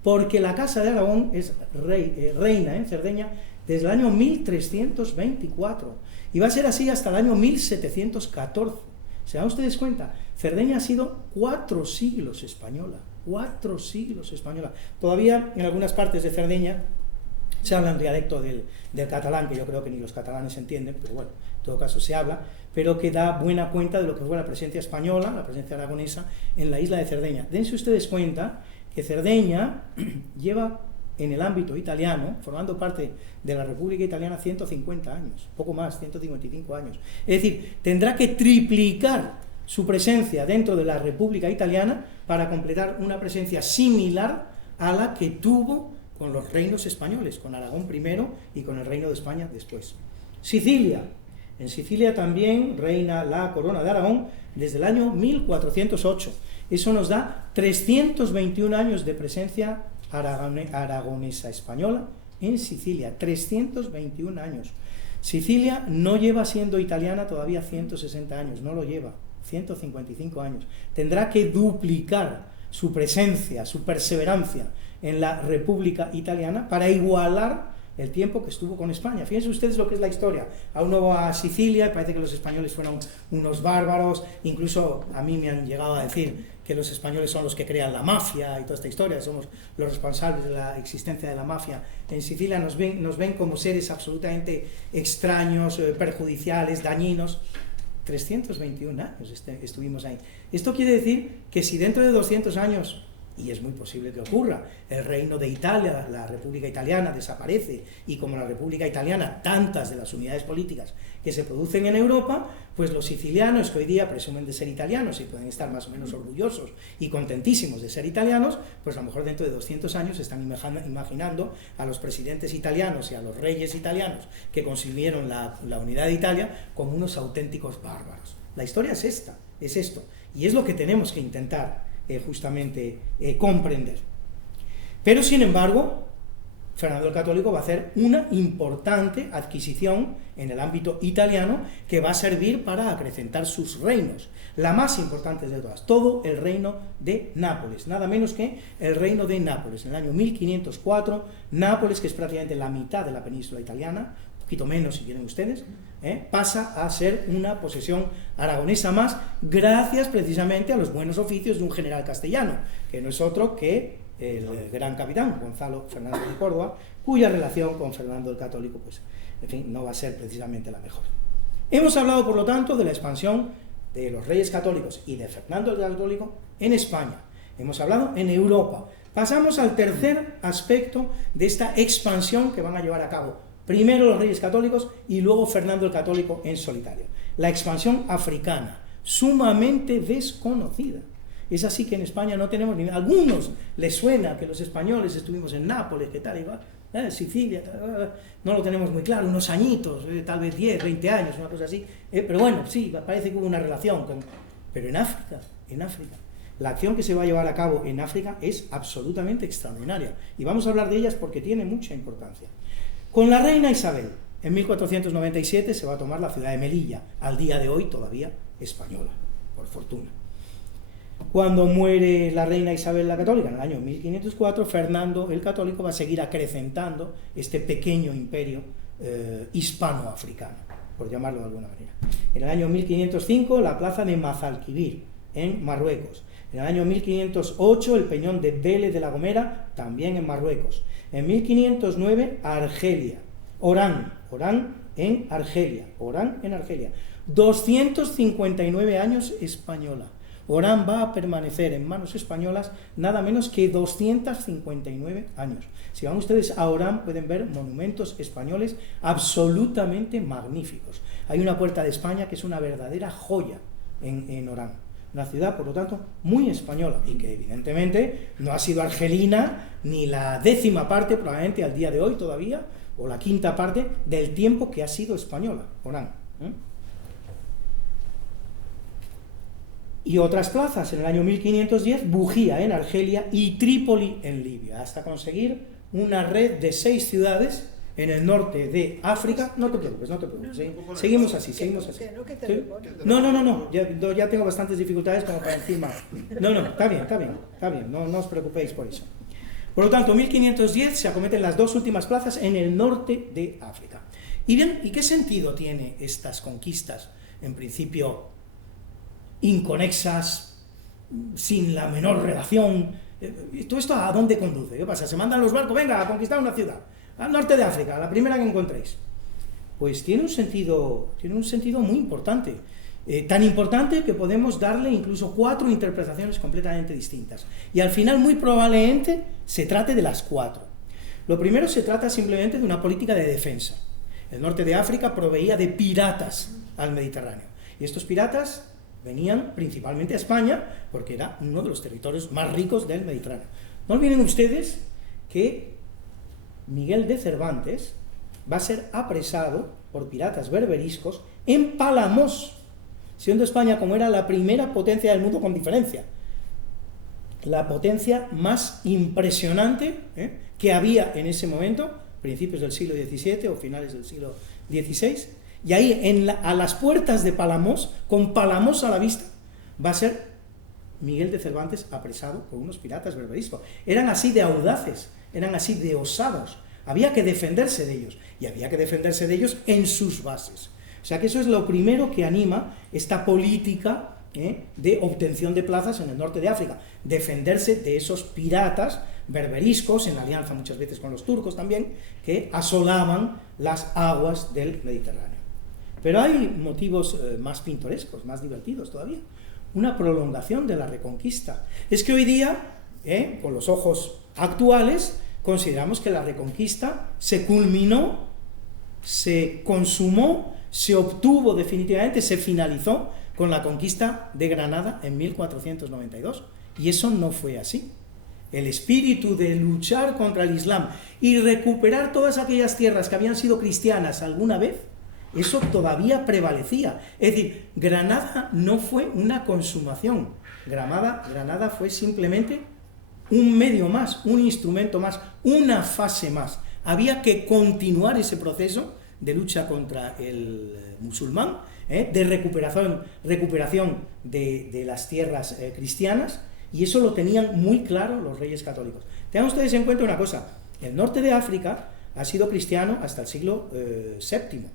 porque la Casa de Aragón es reina en Cerdeña desde el año 1324, y va a ser así hasta el año 1714. ¿Se dan ustedes cuenta? Cerdeña ha sido 4 siglos española, 4 siglos española. Todavía en algunas partes de Cerdeña se habla en dialecto del catalán, que yo creo que ni los catalanes entienden, pero bueno, en todo caso se habla, pero que da buena cuenta de lo que fue la presencia española, la presencia aragonesa en la isla de Cerdeña. Dense ustedes cuenta que Cerdeña lleva en el ámbito italiano, formando parte de la República Italiana, 150 años, poco más, 155 años. Es decir, tendrá que triplicar su presencia dentro de la República Italiana para completar una presencia similar a la que tuvo con los reinos españoles, con Aragón primero y con el Reino de España después. Sicilia. En Sicilia también reina la corona de Aragón desde el año 1408. Eso nos da 321 años de presencia aragonesa española en Sicilia, 321 años. Sicilia no lleva siendo italiana todavía 160 años, no lo lleva, 155 años. Tendrá que duplicar su presencia, su perseverancia en la República Italiana para igualar el tiempo que estuvo con España. Fíjense ustedes lo que es la historia. A uno va a Sicilia y parece que los españoles fueron unos bárbaros, incluso a mí me han llegado a decir que que los españoles son los que crean la mafia y toda esta historia, somos los responsables de la existencia de la mafia en Sicilia, nos ven como seres absolutamente extraños, perjudiciales, dañinos. 321 años estuvimos ahí. Esto quiere decir que si dentro de 200 años, y es muy posible que ocurra, el reino de Italia, la República Italiana, desaparece, y como la República Italiana, tantas de las unidades políticas que se producen en Europa, pues los sicilianos, que hoy día presumen de ser italianos y pueden estar más o menos orgullosos y contentísimos de ser italianos, pues a lo mejor dentro de 200 años están imaginando a los presidentes italianos y a los reyes italianos que consiguieron la unidad de Italia como unos auténticos bárbaros. La historia es esta, es esto, y es lo que tenemos que intentar justamente comprender. Pero sin embargo, Fernando el Católico va a hacer una importante adquisición en el ámbito italiano que va a servir para acrecentar sus reinos, la más importante de todas, todo el reino de Nápoles, nada menos que el reino de Nápoles. En el año 1504, Nápoles, que es prácticamente la mitad de la península italiana, un poquito menos si quieren ustedes, pasa a ser una posesión aragonesa más, gracias precisamente a los buenos oficios de un general castellano, que no es otro que el gran capitán Gonzalo Fernández de Córdoba, cuya relación con Fernando el Católico, pues, en fin, no va a ser precisamente la mejor. Hemos hablado, por lo tanto, de la expansión de los reyes católicos y de Fernando el Católico en España. Hemos hablado en Europa. Pasamos al tercer aspecto de esta expansión que van a llevar a cabo primero los reyes católicos y luego Fernando el Católico en solitario. La expansión africana, sumamente desconocida. Es así que en España no tenemos ni... Algunos les suena que los españoles estuvimos en Nápoles, que tal y va, Sicilia, no lo tenemos muy claro, unos añitos, tal vez 10, 20 años, una cosa así. Pero bueno, sí, parece que hubo una relación con... Pero en África, la acción que se va a llevar a cabo en África es absolutamente extraordinaria. Y vamos a hablar de ellas porque tiene mucha importancia. Con la reina Isabel, en 1497 se va a tomar la ciudad de Melilla, al día de hoy todavía española, por fortuna. Cuando muere la reina Isabel la Católica, en el año 1504, Fernando el Católico va a seguir acrecentando este pequeño imperio hispano-africano, por llamarlo de alguna manera. En el año 1505, la plaza de Mazalquivir, en Marruecos. En el año 1508, el peñón de Vélez de la Gomera, también en Marruecos. En 1509, Argelia. Orán en Argelia. 259 años española. Orán va a permanecer en manos españolas nada menos que 259 años. Si van ustedes a Orán pueden ver monumentos españoles absolutamente magníficos. Hay una puerta de España que es una verdadera joya en Orán. Una ciudad, por lo tanto, muy española y que evidentemente no ha sido argelina ni la 10ª parte, probablemente al día de hoy todavía, o la 5ª parte del tiempo que ha sido española, Orán. Y otras plazas, en el año 1510, Bujía en Argelia y Trípoli en Libia, hasta conseguir una red de 6 ciudades en el norte de África. No te preocupes, seguimos así. No, ya tengo bastantes dificultades como para encima. No, está bien, no os preocupéis por eso. Por lo tanto, en 1510 se acometen las 2 últimas plazas en el norte de África. Y bien, ¿y qué sentido tiene estas conquistas, en principio inconexas, sin la menor relación? ¿Todo esto a dónde conduce? ¿Qué pasa? ¿Se mandan los barcos? Venga, a conquistar una ciudad al norte de África, la primera que encontréis. Pues tiene un sentido muy importante, tan importante que podemos darle incluso 4 interpretaciones completamente distintas, y al final muy probablemente se trate de las 4. Lo primero, se trata simplemente de una política de defensa. El norte de África proveía de piratas al Mediterráneo, y estos piratas venían principalmente a España porque era uno de los territorios más ricos del Mediterráneo. No olviden ustedes que Miguel de Cervantes va a ser apresado por piratas berberiscos en Palamos, siendo España, como era la primera potencia del mundo con diferencia, la potencia más impresionante que había en ese momento, principios del siglo XVII o finales del siglo XVI, y ahí a las puertas de Palamos, con Palamos a la vista, va a ser Miguel de Cervantes apresado por unos piratas berberiscos. Eran así de audaces, eran así de osados, había que defenderse de ellos, y había que defenderse de ellos en sus bases. O sea que eso es lo primero que anima esta política de obtención de plazas en el norte de África, defenderse de esos piratas berberiscos, en alianza muchas veces con los turcos también, que asolaban las aguas del Mediterráneo. Pero hay motivos más pintorescos, más divertidos todavía. Una prolongación de la Reconquista. Es que hoy día, con los ojos actuales, consideramos que la Reconquista se culminó, se consumó, se obtuvo definitivamente, se finalizó con la conquista de Granada en 1492. Y eso no fue así. El espíritu de luchar contra el Islam y recuperar todas aquellas tierras que habían sido cristianas alguna vez, eso todavía prevalecía. Es decir, Granada no fue una consumación. Granada fue simplemente un medio más, un instrumento más, una fase más. Había que continuar ese proceso de lucha contra el musulmán, de recuperación de las tierras cristianas, y eso lo tenían muy claro los reyes católicos. Tengan ustedes en cuenta una cosa: el norte de África ha sido cristiano hasta el siglo VII.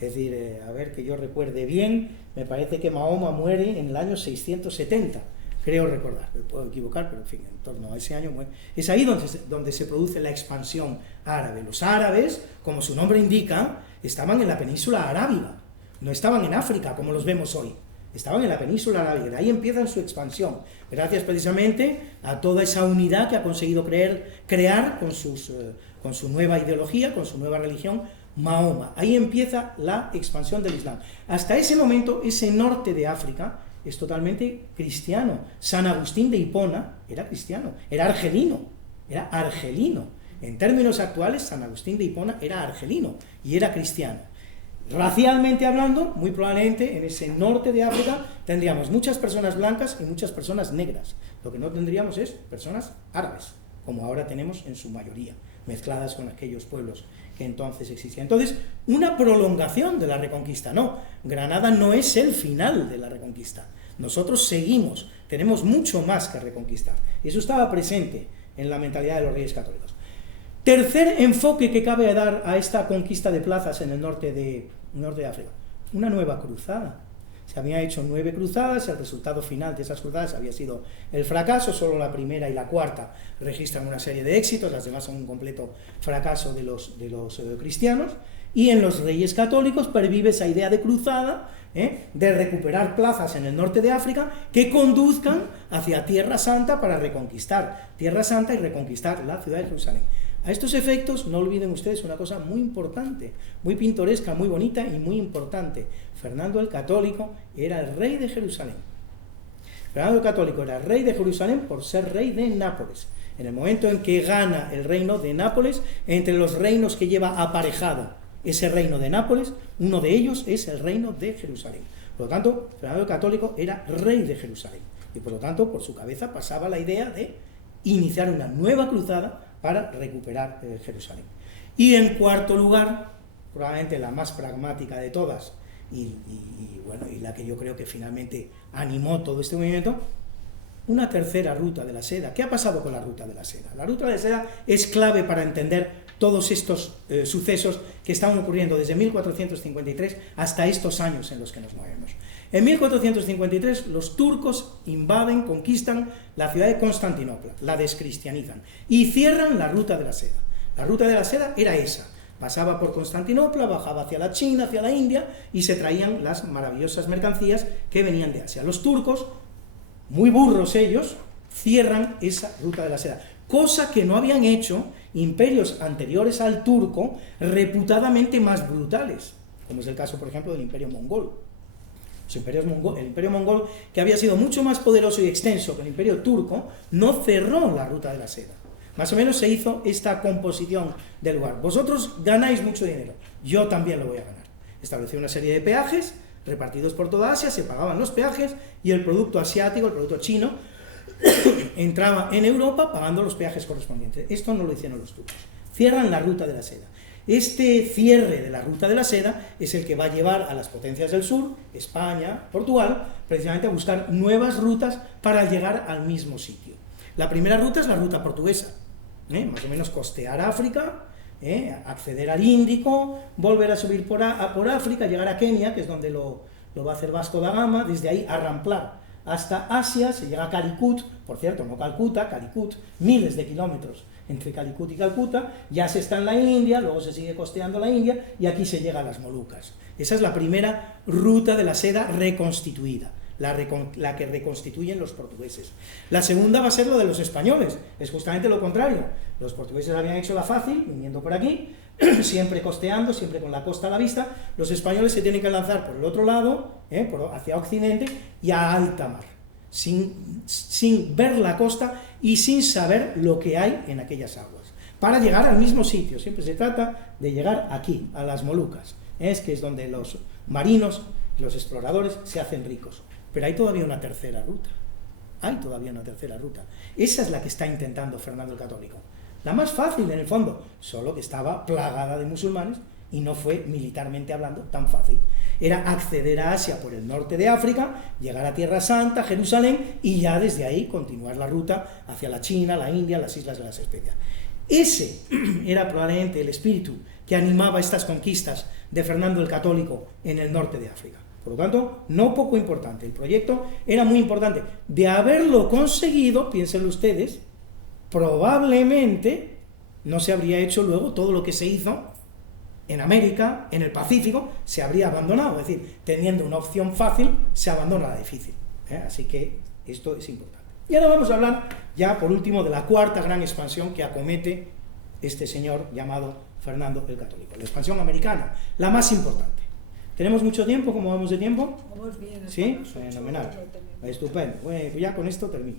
Es decir, a ver que yo recuerde bien, me parece que Mahoma muere en el año 670, creo recordar, me puedo equivocar, pero en fin, en torno a ese año muere. Es ahí donde se produce la expansión árabe. Los árabes, como su nombre indica, estaban en la península arábiga, no estaban en África como los vemos hoy, estaban en la península arábiga. De ahí empiezan su expansión, gracias precisamente a toda esa unidad que ha conseguido crear con su nueva ideología, con su nueva religión, Mahoma. Ahí empieza la expansión del Islam. Hasta ese momento, ese norte de África es totalmente cristiano. San Agustín de Hipona era cristiano, era argelino. En términos actuales, San Agustín de Hipona era argelino y era cristiano. Racialmente hablando, muy probablemente en ese norte de África tendríamos muchas personas blancas y muchas personas negras. Lo que no tendríamos es personas árabes, como ahora tenemos en su mayoría, mezcladas con aquellos pueblos que entonces existían. Entonces, una prolongación de la Reconquista, no. Granada no es el final de la Reconquista. Nosotros seguimos, tenemos mucho más que reconquistar. Eso estaba presente en la mentalidad de los reyes católicos. Tercer enfoque que cabe dar a esta conquista de plazas en el norte de África: una nueva cruzada. Se habían hecho 9 cruzadas, el resultado final de esas cruzadas había sido el fracaso. Solo la primera y la cuarta registran una serie de éxitos, las demás son un completo fracaso de los cristianos, y en los reyes católicos pervive esa idea de cruzada, de recuperar plazas en el norte de África que conduzcan hacia Tierra Santa para reconquistar Tierra Santa y reconquistar la ciudad de Jerusalén. A estos efectos, no olviden ustedes una cosa muy importante, muy pintoresca, muy bonita y muy importante: Fernando el Católico era el rey de Jerusalén. Fernando el Católico era el rey de Jerusalén por ser rey de Nápoles. En el momento en que gana el reino de Nápoles, entre los reinos que lleva aparejado ese reino de Nápoles, uno de ellos es el reino de Jerusalén. Por lo tanto, Fernando el Católico era rey de Jerusalén, y por lo tanto, por su cabeza pasaba la idea de iniciar una nueva cruzada para recuperar Jerusalén. Y en cuarto lugar, probablemente la más pragmática de todas, y la que yo creo que finalmente animó todo este movimiento, una tercera ruta de la seda. ¿Qué ha pasado con la ruta de la seda? La ruta de la seda es clave para entender todos estos sucesos que están ocurriendo desde 1453 hasta estos años en los que nos movemos. En 1453 los turcos invaden, conquistan la ciudad de Constantinopla, la descristianizan y cierran la ruta de la seda. La ruta de la seda era esa: pasaba por Constantinopla, bajaba hacia la China, hacia la India, y se traían las maravillosas mercancías que venían de Asia. Los turcos, muy burros ellos, cierran esa ruta de la seda, cosa que no habían hecho imperios anteriores al turco, reputadamente más brutales, como es el caso, por ejemplo, del Imperio Mongol. El Imperio Mongol, que había sido mucho más poderoso y extenso que el Imperio Turco, no cerró la ruta de la seda. Más o menos se hizo esta composición del lugar: vosotros ganáis mucho dinero, yo también lo voy a ganar. Estableció una serie de peajes repartidos por toda Asia, se pagaban los peajes, y el producto asiático, el producto chino, entraba en Europa pagando los peajes correspondientes. Esto no lo hicieron los turcos. Cierran la ruta de la seda. Este cierre de la ruta de la seda es el que va a llevar a las potencias del sur, España, Portugal, precisamente a buscar nuevas rutas para llegar al mismo sitio. La primera ruta es la ruta portuguesa, más o menos costear África, acceder al Índico, volver a subir por África, llegar a Kenia, que es donde lo lo va a hacer Vasco da Gama, desde ahí a ramplar hasta Asia, se llega a Calicut, por cierto, no Calcuta, Calicut, miles de kilómetros entre Calicut y Calcuta, ya se está en la India, luego se sigue costeando la India, y aquí se llega a las Molucas. Esa es la primera ruta de la seda reconstituida, la que reconstituyen los portugueses. La segunda va a ser lo de los españoles, es justamente lo contrario. Los portugueses habían hecho la fácil, viniendo por aquí, siempre costeando, siempre con la costa a la vista. Los españoles se tienen que lanzar por el otro lado, hacia occidente, y a alta mar, sin ver la costa y sin saber lo que hay en aquellas aguas, para llegar al mismo sitio. Siempre se trata de llegar aquí, a las Molucas, que es donde los marinos, los exploradores, se hacen ricos. Pero hay todavía una tercera ruta, esa es la que está intentando Fernando el Católico, la más fácil en el fondo, solo que estaba plagada de musulmanes y no fue, militarmente hablando, tan fácil. Era acceder a Asia por el norte de África, llegar a Tierra Santa, Jerusalén, y ya desde ahí continuar la ruta hacia la China, la India, las Islas de las Especias. Ese era probablemente el espíritu que animaba estas conquistas de Fernando el Católico en el norte de África. Por lo tanto, no poco importante, el proyecto era muy importante. De haberlo conseguido, piénsenlo ustedes, probablemente no se habría hecho luego todo lo que se hizo en América, en el Pacífico, se habría abandonado. Es decir, teniendo una opción fácil, se abandona la difícil. Así que esto es importante. Y ahora vamos a hablar, ya por último, de la cuarta gran expansión que acomete este señor llamado Fernando el Católico, la expansión americana, la más importante. ¿Tenemos mucho tiempo? ¿Cómo vamos de tiempo? Vamos bien. ¿Sí? Fenomenal. Estupendo. Bueno, pues ya con esto termino.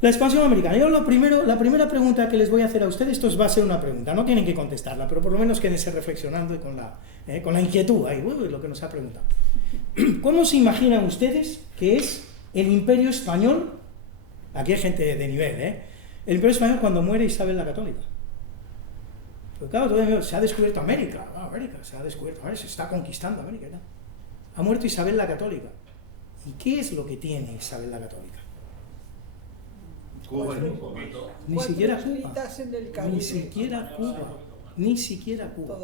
La expansión americana. Yo la primera pregunta que les voy a hacer a ustedes, esto va a ser una pregunta, no tienen que contestarla, pero por lo menos quédense reflexionando y con la inquietud ahí, lo que nos ha preguntado. ¿Cómo se imaginan ustedes que es el Imperio Español? Aquí hay gente de nivel, el Imperio Español cuando muere Isabel la Católica. Porque claro, todavía se ha descubierto América, se ha descubierto, se está conquistando América, ¿no? Ha muerto Isabel la Católica. ¿Y qué es lo que tiene Isabel la Católica? Cuba Pues, un poquito. Ni siquiera Cuba, en el Caribe. ni siquiera Cuba.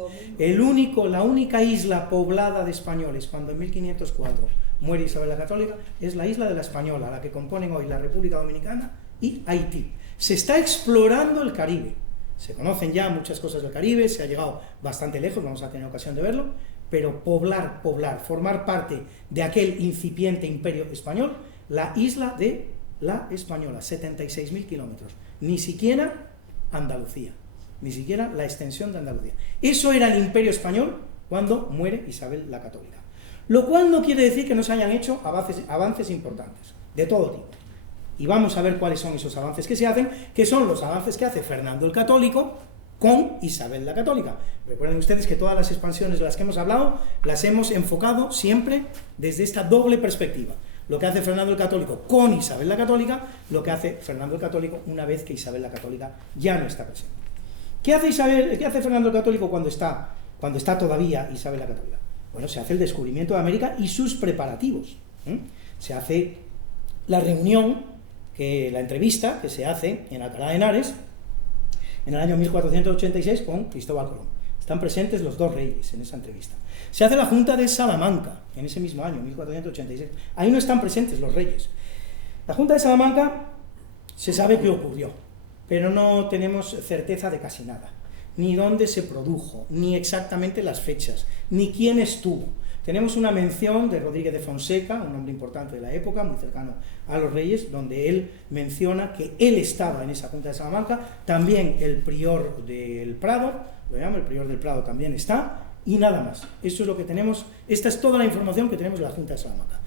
La única isla poblada de españoles cuando en 1504 muere Isabel la Católica es la isla de la Española, la que componen hoy la República Dominicana y Haití. Se está explorando el Caribe, se conocen ya muchas cosas del Caribe, se ha llegado bastante lejos, vamos a tener ocasión de verlo, pero poblar, formar parte de aquel incipiente imperio español, la isla de la Española, 76.000 kilómetros, ni siquiera Andalucía, ni siquiera la extensión de Andalucía. Eso era el Imperio Español cuando muere Isabel la Católica. Lo cual no quiere decir que no se hayan hecho avances importantes, de todo tipo. Y vamos a ver cuáles son esos avances que se hacen, que son los avances que hace Fernando el Católico con Isabel la Católica. Recuerden ustedes que todas las expansiones de las que hemos hablado las hemos enfocado siempre desde esta doble perspectiva. Lo que hace Fernando el Católico con Isabel la Católica, lo que hace Fernando el Católico una vez que Isabel la Católica ya no está presente. ¿Qué hace Fernando el Católico cuando está todavía Isabel la Católica? Bueno, se hace el descubrimiento de América y sus preparativos. Se hace la reunión, la entrevista que se hace en Alcalá de Henares en el año 1486 con Cristóbal Colón. Están presentes los dos reyes en esa entrevista. Se hace la Junta de Salamanca en ese mismo año, 1486. Ahí no están presentes los reyes. La Junta de Salamanca se sabe qué ocurrió, pero no tenemos certeza de casi nada. Ni dónde se produjo, ni exactamente las fechas, ni quién estuvo. Tenemos una mención de Rodríguez de Fonseca, un hombre importante de la época, muy cercano a los reyes, donde él menciona que él estaba en esa Junta de Salamanca, también el prior del Prado, lo llamo el prior del Prado también está, y nada más. Eso es lo que tenemos, esta es toda la información que tenemos de la Junta de Salamanca.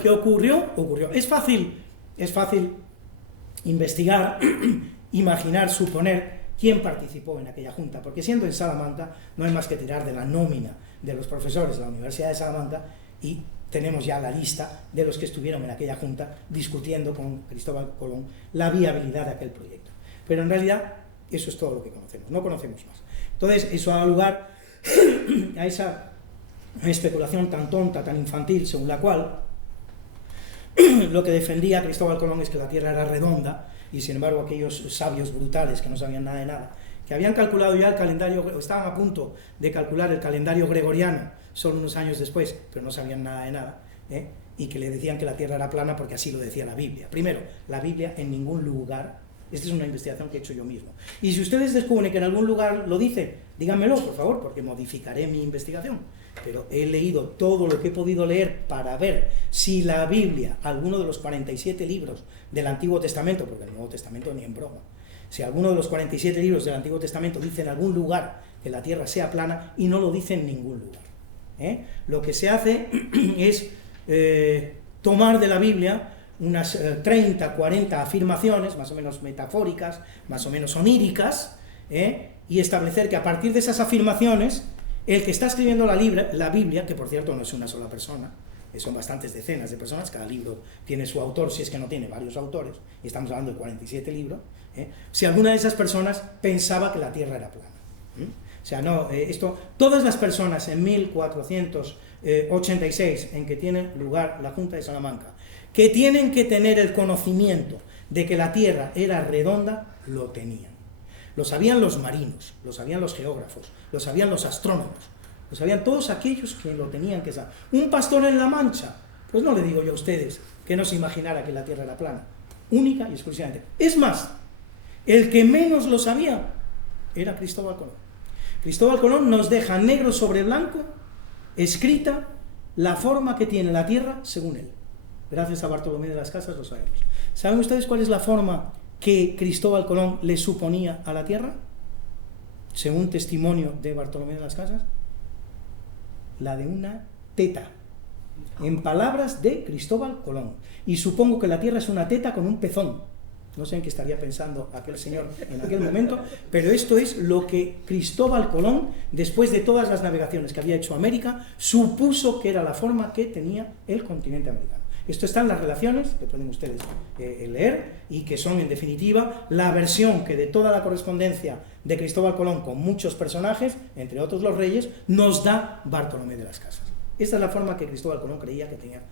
¿Qué ocurrió? Ocurrió. Es fácil investigar, imaginar, suponer quién participó en aquella junta, porque siendo en Salamanca no hay más que tirar de la nómina de los profesores de la Universidad de Salamanca y tenemos ya la lista de los que estuvieron en aquella junta discutiendo con Cristóbal Colón la viabilidad de aquel proyecto. Pero en realidad eso es todo lo que conocemos, no conocemos más. Entonces eso da lugar a esa especulación tan tonta, tan infantil, según la cual lo que defendía Cristóbal Colón es que la Tierra era redonda y sin embargo aquellos sabios brutales que no sabían nada de nada, que habían calculado ya el calendario, o estaban a punto de calcular el calendario gregoriano, solo unos años después, pero no sabían nada de nada, y que le decían que la Tierra era plana porque así lo decía la Biblia. Primero, la Biblia en ningún lugar, esta es una investigación que he hecho yo mismo, y si ustedes descubren que en algún lugar lo dice, díganmelo, por favor, porque modificaré mi investigación. Pero he leído todo lo que he podido leer para ver si la Biblia, alguno de los 47 libros del Antiguo Testamento, porque el Nuevo Testamento ni en broma, si alguno de los 47 libros del Antiguo Testamento dice en algún lugar que la Tierra sea plana, y no lo dice en ningún lugar. Lo que se hace es tomar de la Biblia unas 30, 40 afirmaciones, más o menos metafóricas, más o menos oníricas, y establecer que a partir de esas afirmaciones, el que está escribiendo la Biblia, que por cierto no es una sola persona, son bastantes decenas de personas, cada libro tiene su autor, si es que no tiene varios autores, y estamos hablando de 47 libros, si alguna de esas personas pensaba que la Tierra era plana. O sea, no, todas las personas en 1486, en que tiene lugar la Junta de Salamanca, que tienen que tener el conocimiento de que la Tierra era redonda, lo tenían. Lo sabían los marinos, lo sabían los geógrafos, lo sabían los astrónomos, lo sabían todos aquellos que lo tenían que saber. Un pastor en La Mancha, pues no le digo yo a ustedes que no se imaginara que la Tierra era plana, única y exclusivamente. Es más, el que menos lo sabía era Cristóbal Colón. Cristóbal Colón nos deja negro sobre blanco, escrita, la forma que tiene la Tierra según él. Gracias a Bartolomé de las Casas lo sabemos. ¿Saben ustedes cuál es la forma que Cristóbal Colón le suponía a la Tierra? Según testimonio de Bartolomé de las Casas, la de una teta. En palabras de Cristóbal Colón. Y supongo que la Tierra es una teta con un pezón. No sé en qué estaría pensando aquel señor en aquel momento, pero esto es lo que Cristóbal Colón, después de todas las navegaciones que había hecho a América, supuso que era la forma que tenía el continente americano. Esto está en las relaciones, que pueden ustedes leer, y que son, en definitiva, la versión que de toda la correspondencia de Cristóbal Colón con muchos personajes, entre otros los reyes, nos da Bartolomé de las Casas. Esta es la forma que Cristóbal Colón creía que tenía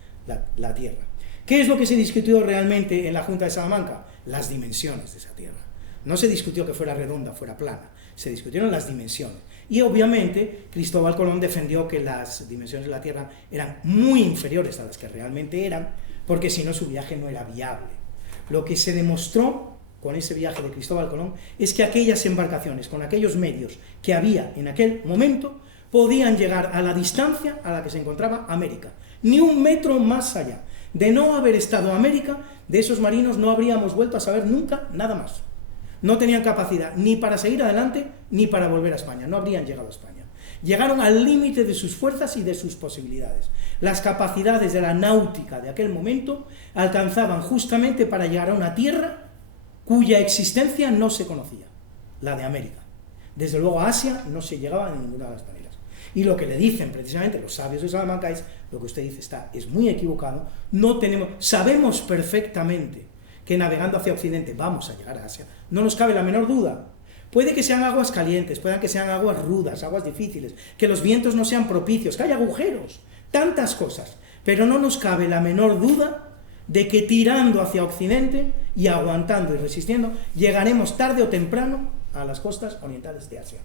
la Tierra. ¿Qué es lo que se discutió realmente en la Junta de Salamanca? Las dimensiones de esa Tierra. No se discutió que fuera redonda, fuera plana, se discutieron las dimensiones. Y obviamente Cristóbal Colón defendió que las dimensiones de la Tierra eran muy inferiores a las que realmente eran, porque si no su viaje no era viable. Lo que se demostró con ese viaje de Cristóbal Colón es que aquellas embarcaciones, con aquellos medios que había en aquel momento, podían llegar a la distancia a la que se encontraba América, ni un metro más allá. De no haber estado América, de esos marinos no habríamos vuelto a saber nunca nada más. No tenían capacidad ni para seguir adelante ni para volver a España, no habrían llegado a España. Llegaron al límite de sus fuerzas y de sus posibilidades. Las capacidades de la náutica de aquel momento alcanzaban justamente para llegar a una tierra cuya existencia no se conocía, la de América. Desde luego a Asia no se llegaba de ninguna de las maneras. Y lo que le dicen precisamente los sabios de Salamanca es, lo que usted dice es muy equivocado, sabemos perfectamente que navegando hacia Occidente vamos a llegar a Asia, no nos cabe la menor duda. Puede que sean aguas calientes, puedan que sean aguas rudas, aguas difíciles, que los vientos no sean propicios, que haya agujeros, tantas cosas, pero no nos cabe la menor duda de que tirando hacia Occidente y aguantando y resistiendo, llegaremos tarde o temprano a las costas orientales de Asia.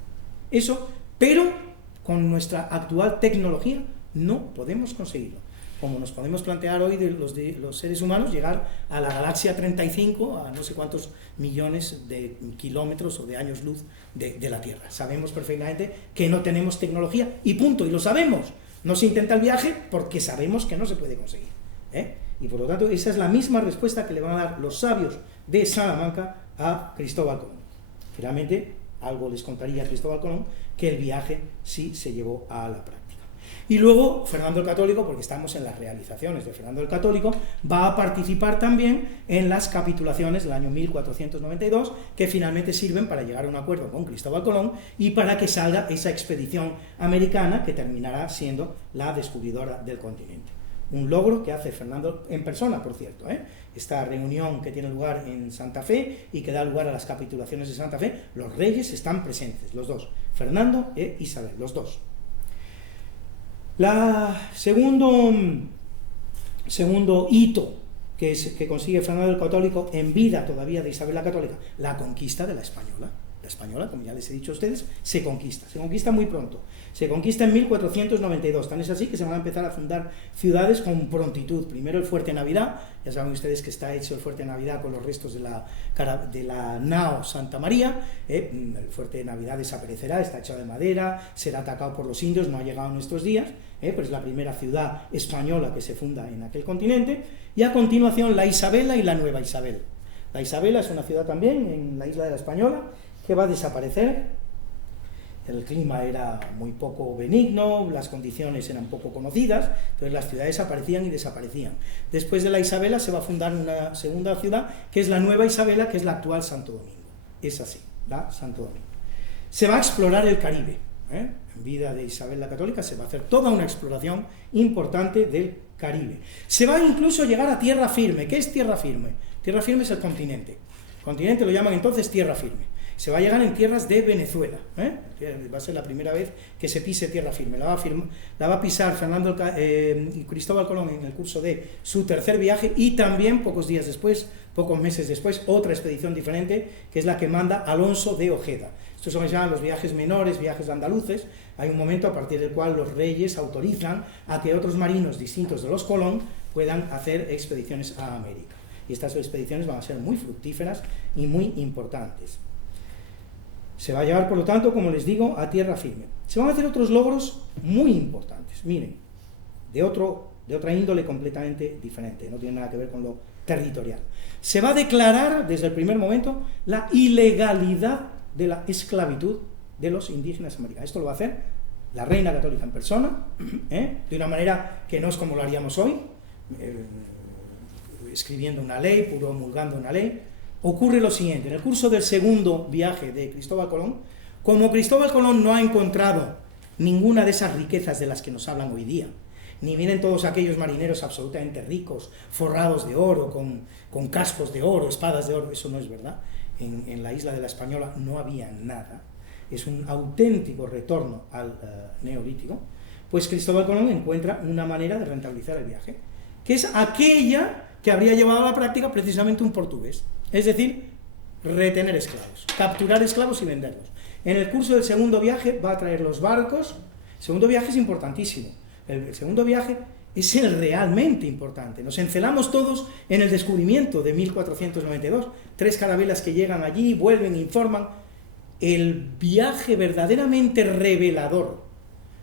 Eso, pero con nuestra actual tecnología no podemos conseguirlo. Como nos podemos plantear hoy de los seres humanos llegar a la galaxia 35, a no sé cuántos millones de kilómetros o de años luz de la Tierra. Sabemos perfectamente que no tenemos tecnología y punto, y lo sabemos. No se intenta el viaje porque sabemos que no se puede conseguir. Y por lo tanto, esa es la misma respuesta que le van a dar los sabios de Salamanca a Cristóbal Colón. Finalmente, algo les contaría a Cristóbal Colón, que el viaje sí se llevó a la práctica. Y luego Fernando el Católico, porque estamos en las realizaciones de Fernando el Católico, va a participar también en las capitulaciones del año 1492, que finalmente sirven para llegar a un acuerdo con Cristóbal Colón y para que salga esa expedición americana que terminará siendo la descubridora del continente. Un logro que hace Fernando en persona, por cierto, esta reunión que tiene lugar en Santa Fe y que da lugar a las capitulaciones de Santa Fe, los reyes están presentes, los dos, Fernando e Isabel, los dos. La segundo hito que consigue Fernando el Católico en vida todavía de Isabel la Católica, la conquista de la Española. La española, como ya les he dicho a ustedes, se conquista muy pronto. Se conquista en 1492, tan es así que se van a empezar a fundar ciudades con prontitud. Primero el Fuerte Navidad, ya saben ustedes que está hecho el Fuerte Navidad con los restos de la nao Santa María. El Fuerte Navidad desaparecerá, está hecho de madera, será atacado por los indios, no ha llegado a nuestros días, pero es la primera ciudad española que se funda en aquel continente. Y a continuación la Isabela y la Nueva Isabel. La Isabela es una ciudad también en la isla de la Española que va a desaparecer. El clima era muy poco benigno, las condiciones eran poco conocidas, entonces las ciudades aparecían y desaparecían. Después de la Isabela se va a fundar una segunda ciudad, que es la Nueva Isabela, que es la actual Santo Domingo. Es así, la Santo Domingo. Se va a explorar el Caribe. En vida de Isabel la Católica se va a hacer toda una exploración importante del Caribe. Se va incluso a llegar a tierra firme. ¿Qué es tierra firme? Tierra firme es el continente. El continente lo llaman entonces tierra firme. Se va a llegar en tierras de Venezuela, va a ser la primera vez que se pise tierra firme, la va a pisar Cristóbal Colón en el curso de su tercer viaje, y también pocos meses después, otra expedición diferente, que es la que manda Alonso de Ojeda. Estos son los viajes menores, viajes andaluces. Hay un momento a partir del cual los reyes autorizan a que otros marinos distintos de los Colón puedan hacer expediciones a América, y estas expediciones van a ser muy fructíferas y muy importantes. Se va a llevar, por lo tanto, como les digo, a tierra firme. Se van a hacer otros logros muy importantes, miren, de otra índole completamente diferente, no tiene nada que ver con lo territorial. Se va a declarar, desde el primer momento, la ilegalidad de la esclavitud de los indígenas americanos. Esto lo va a hacer la Reina Católica en persona, de una manera que no es como lo haríamos hoy, escribiendo una ley, promulgando una ley. Ocurre lo siguiente: en el curso del segundo viaje de Cristóbal Colón, como Cristóbal Colón no ha encontrado ninguna de esas riquezas de las que nos hablan hoy día, ni vienen todos aquellos marineros absolutamente ricos, forrados de oro, con cascos de oro, espadas de oro, eso no es verdad. En la isla de la Española no había nada, es un auténtico retorno al neolítico. Pues Cristóbal Colón encuentra una manera de rentabilizar el viaje, que es aquella que habría llevado a la práctica precisamente un portugués. Es decir, retener esclavos, capturar esclavos y venderlos. En el curso del segundo viaje va a traer los barcos. El segundo viaje es importantísimo. El segundo viaje es el realmente importante. Nos encelamos todos en el descubrimiento de 1492. 3 carabelas que llegan allí, vuelven, informan. El viaje verdaderamente revelador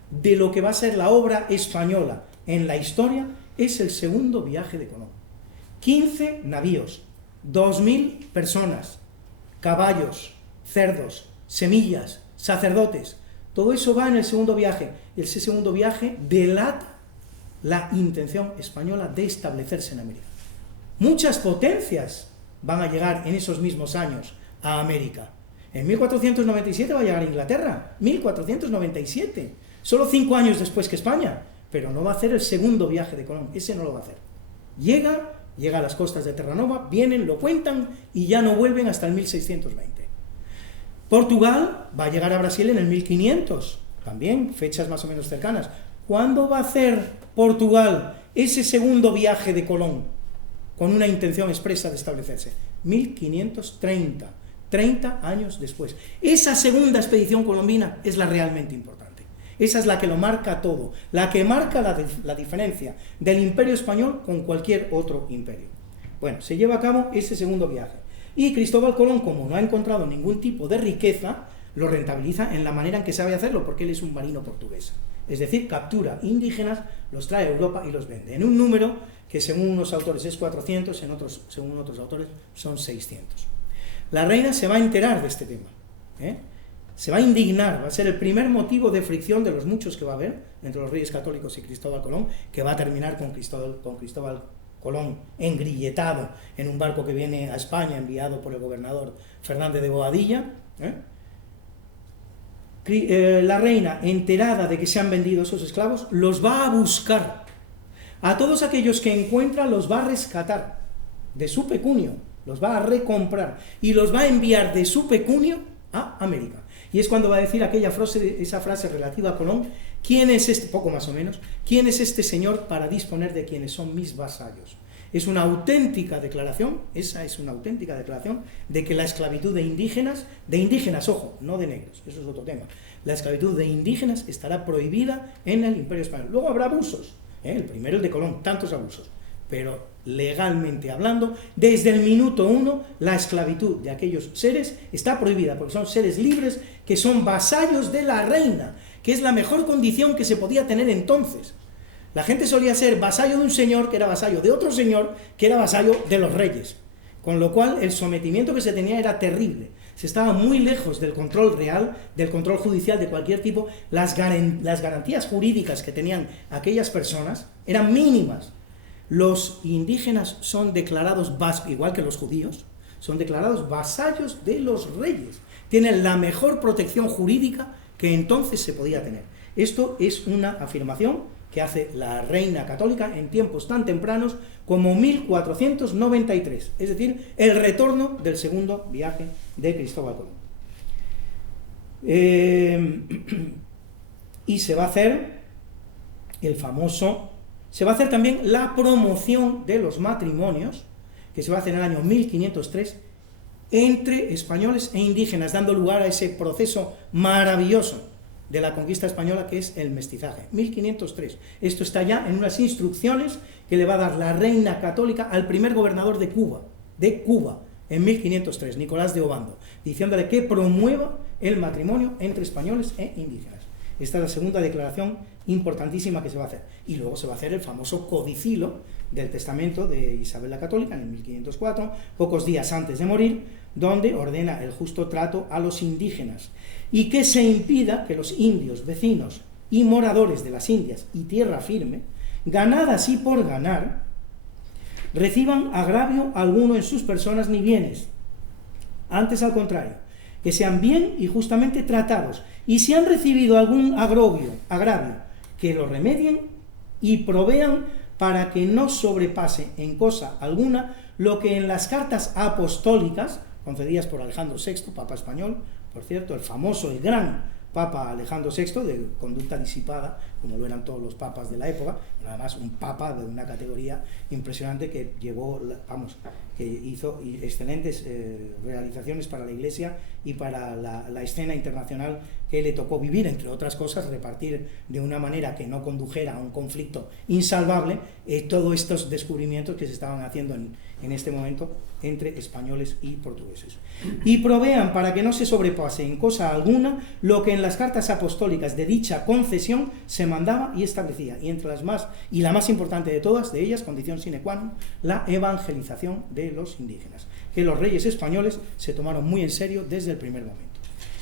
de lo que va a ser la obra española en la historia es el segundo viaje de Colón. 15 navíos, 2.000 personas, caballos, cerdos, semillas, sacerdotes, todo eso va en el segundo viaje. Ese segundo viaje delata la intención española de establecerse en América. Muchas potencias van a llegar en esos mismos años a América. En 1497 va a llegar a Inglaterra, 1497, solo 5 años después que España, pero no va a hacer el segundo viaje de Colón, ese no lo va a hacer. Llega a las costas de Terranova, vienen, lo cuentan y ya no vuelven hasta el 1620. Portugal va a llegar a Brasil en el 1500, también fechas más o menos cercanas. ¿Cuándo va a hacer Portugal ese segundo viaje de Colón con una intención expresa de establecerse? 1530, 30 años después. Esa segunda expedición colombina es la realmente importante. Esa es la que lo marca todo, la que marca la diferencia del Imperio Español con cualquier otro imperio. Bueno, se lleva a cabo ese segundo viaje. Y Cristóbal Colón, como no ha encontrado ningún tipo de riqueza, lo rentabiliza en la manera en que sabe hacerlo, porque él es un marino portugués. Es decir, captura indígenas, los trae a Europa y los vende. En un número que según unos autores es 400, según otros autores son 600. La reina se va a enterar de este tema, se va a indignar, va a ser el primer motivo de fricción de los muchos que va a haber entre los reyes católicos y Cristóbal Colón, que va a terminar con Cristóbal Colón engrilletado en un barco que viene a España, enviado por el gobernador Fernández de Boadilla. La reina, enterada de que se han vendido esos esclavos, los va a buscar. A todos aquellos que encuentra los va a rescatar de su pecunio, los va a recomprar y los va a enviar de su pecunio a América. Y es cuando va a decir esa frase relativa a Colón: ¿quién es este, poco más o menos, quién es este señor para disponer de quienes son mis vasallos? es una auténtica declaración, esa es una auténtica declaración de que la esclavitud de indígenas, ojo, no de negros, eso es otro tema, la esclavitud de indígenas estará prohibida en el Imperio Español. Luego habrá abusos, el primero el de Colón, tantos abusos, pero legalmente hablando, desde el minuto 1, la esclavitud de aquellos seres está prohibida, porque son seres libres que son vasallos de la reina, que es la mejor condición que se podía tener entonces. La gente solía ser vasallo de un señor que era vasallo de otro señor que era vasallo de los reyes, con lo cual el sometimiento que se tenía era terrible. Se estaba muy lejos del control real, del control judicial de cualquier tipo. Las garantías jurídicas que tenían aquellas personas eran mínimas. Los indígenas son declarados, igual que los judíos, son declarados vasallos de los reyes. Tienen la mejor protección jurídica que entonces se podía tener. Esto es una afirmación que hace la reina católica en tiempos tan tempranos como 1493, es decir, el retorno del segundo viaje de Cristóbal Colón. Y se va a hacer también la promoción de los matrimonios, que se va a hacer en el año 1503, entre españoles e indígenas, dando lugar a ese proceso maravilloso de la conquista española, que es el mestizaje. 1503. Esto está ya en unas instrucciones que le va a dar la reina católica al primer gobernador de Cuba, en 1503, Nicolás de Obando, diciéndole que promueva el matrimonio entre españoles e indígenas. Esta es la segunda declaración importantísima que se va a hacer. Y luego se va a hacer el famoso codicilo del testamento de Isabel la Católica en el 1504, pocos días antes de morir, donde ordena el justo trato a los indígenas y que se impida que los indios, vecinos y moradores de las Indias y tierra firme, ganadas y por ganar, reciban agravio alguno en sus personas ni bienes. Antes, al contrario, que sean bien y justamente tratados, y si han recibido algún agravio, que lo remedien y provean para que no sobrepase en cosa alguna lo que en las cartas apostólicas, concedidas por Alejandro VI, Papa español, por cierto, el famoso, el gran Papa Alejandro VI, de conducta disipada, como lo eran todos los papas de la época, además un papa de una categoría impresionante que que hizo excelentes realizaciones para la Iglesia y para la escena internacional que le tocó vivir, entre otras cosas, repartir de una manera que no condujera a un conflicto insalvable todos estos descubrimientos que se estaban haciendo en este momento entre españoles y portugueses. Y provean para que no se sobrepase en cosa alguna lo que en las cartas apostólicas de dicha concesión se mandaba y establecía, y entre las más, y la más importante de todas de ellas, condición sine qua non, la evangelización de los indígenas, que los reyes españoles se tomaron muy en serio desde el primer momento.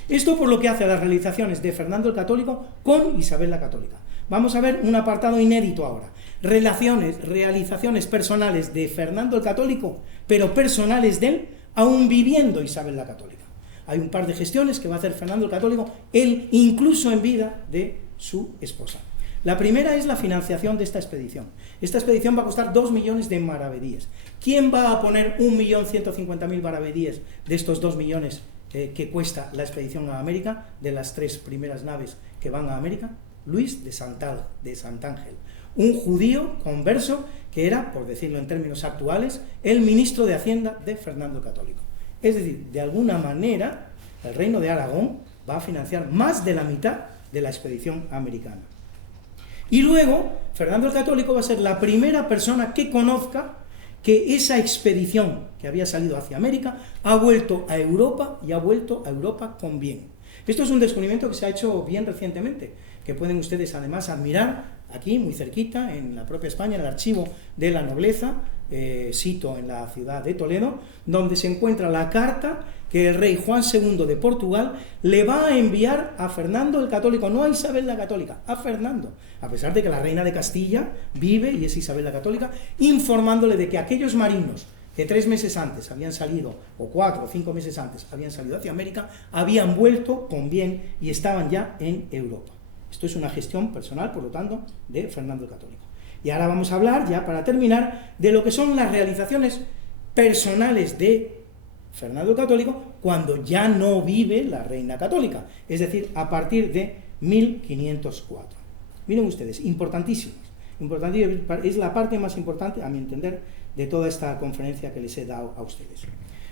Esto por lo que hace a las realizaciones de Fernando el Católico con Isabel la Católica. Vamos a ver un apartado inédito ahora. Realizaciones personales de Fernando el Católico, pero personales de él, aún viviendo Isabel la Católica. Hay un par de gestiones que va a hacer Fernando el Católico, él incluso en vida de su esposa. La primera es la financiación de esta expedición. Esta expedición va a costar 2 millones de maravedíes. ¿Quién va a poner 1.150.000 maravedíes de estos 2 millones que cuesta la expedición a América, de las 3 primeras naves que van a América? Luis de Santángel, un judío converso que era, por decirlo en términos actuales, el ministro de Hacienda de Fernando el Católico. Es decir, de alguna manera, el Reino de Aragón va a financiar más de la mitad de la expedición americana. Y luego, Fernando el Católico va a ser la primera persona que conozca que esa expedición que había salido hacia América ha vuelto a Europa y ha vuelto a Europa con bien. Esto es un descubrimiento que se ha hecho bien recientemente, que pueden ustedes además admirar aquí, muy cerquita, en la propia España, en el Archivo de la Nobleza, sito en la ciudad de Toledo, donde se encuentra la carta que el rey Juan II de Portugal le va a enviar a Fernando el Católico, no a Isabel la Católica, a Fernando, a pesar de que la reina de Castilla vive y es Isabel la Católica, informándole de que aquellos marinos que 3 meses antes habían salido, o 4 o 5 meses antes habían salido hacia América, habían vuelto con bien y estaban ya en Europa. Esto es una gestión personal, por lo tanto, de Fernando el Católico. Y ahora vamos a hablar, ya para terminar, de lo que son las realizaciones personales de Fernando el Católico cuando ya no vive la reina católica, es decir, a partir de 1504. Miren ustedes, importantísimas, es la parte más importante, a mi entender, de toda esta conferencia que les he dado a ustedes.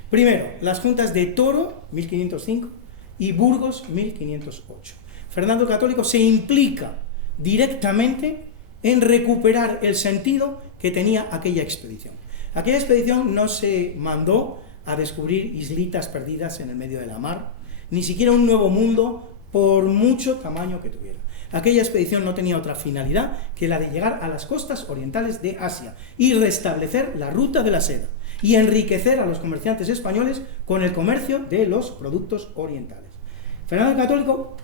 Primero, las juntas de Toro, 1505, y Burgos, 1508. Fernando el Católico se implica directamente en recuperar el sentido que tenía aquella expedición. Aquella expedición no se mandó a descubrir islitas perdidas en el medio de la mar, ni siquiera un nuevo mundo, por mucho tamaño que tuviera. Aquella expedición no tenía otra finalidad que la de llegar a las costas orientales de Asia y restablecer la ruta de la seda y enriquecer a los comerciantes españoles con el comercio de los productos orientales. Fernando el Católico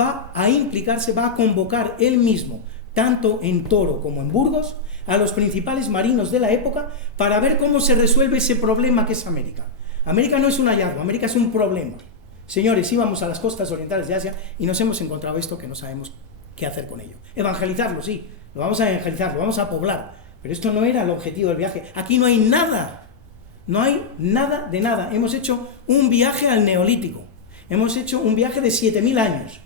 va a implicarse, va a convocar él mismo, tanto en Toro como en Burgos, a los principales marinos de la época para ver cómo se resuelve ese problema que es América. América no es un hallazgo, América es un problema. Señores, íbamos a las costas orientales de Asia y nos hemos encontrado esto que no sabemos qué hacer con ello. Evangelizarlo, sí, lo vamos a evangelizar, lo vamos a poblar, pero esto no era el objetivo del viaje. Aquí no hay nada, no hay nada de nada. Hemos hecho un viaje al Neolítico, hemos hecho un viaje de 7.000 años,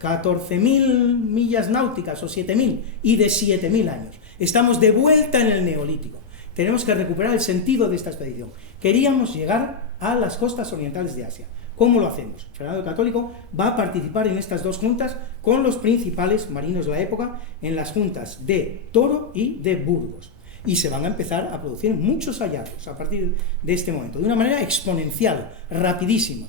14.000 millas náuticas o 7.000 y de 7.000 años. Estamos de vuelta en el Neolítico. Tenemos que recuperar el sentido de esta expedición. Queríamos llegar a las costas orientales de Asia. ¿Cómo lo hacemos? Fernando el Católico va a participar en estas dos juntas con los principales marinos de la época, en las juntas de Toro y de Burgos. Y se van a empezar a producir muchos hallazgos a partir de este momento, de una manera exponencial, rapidísima.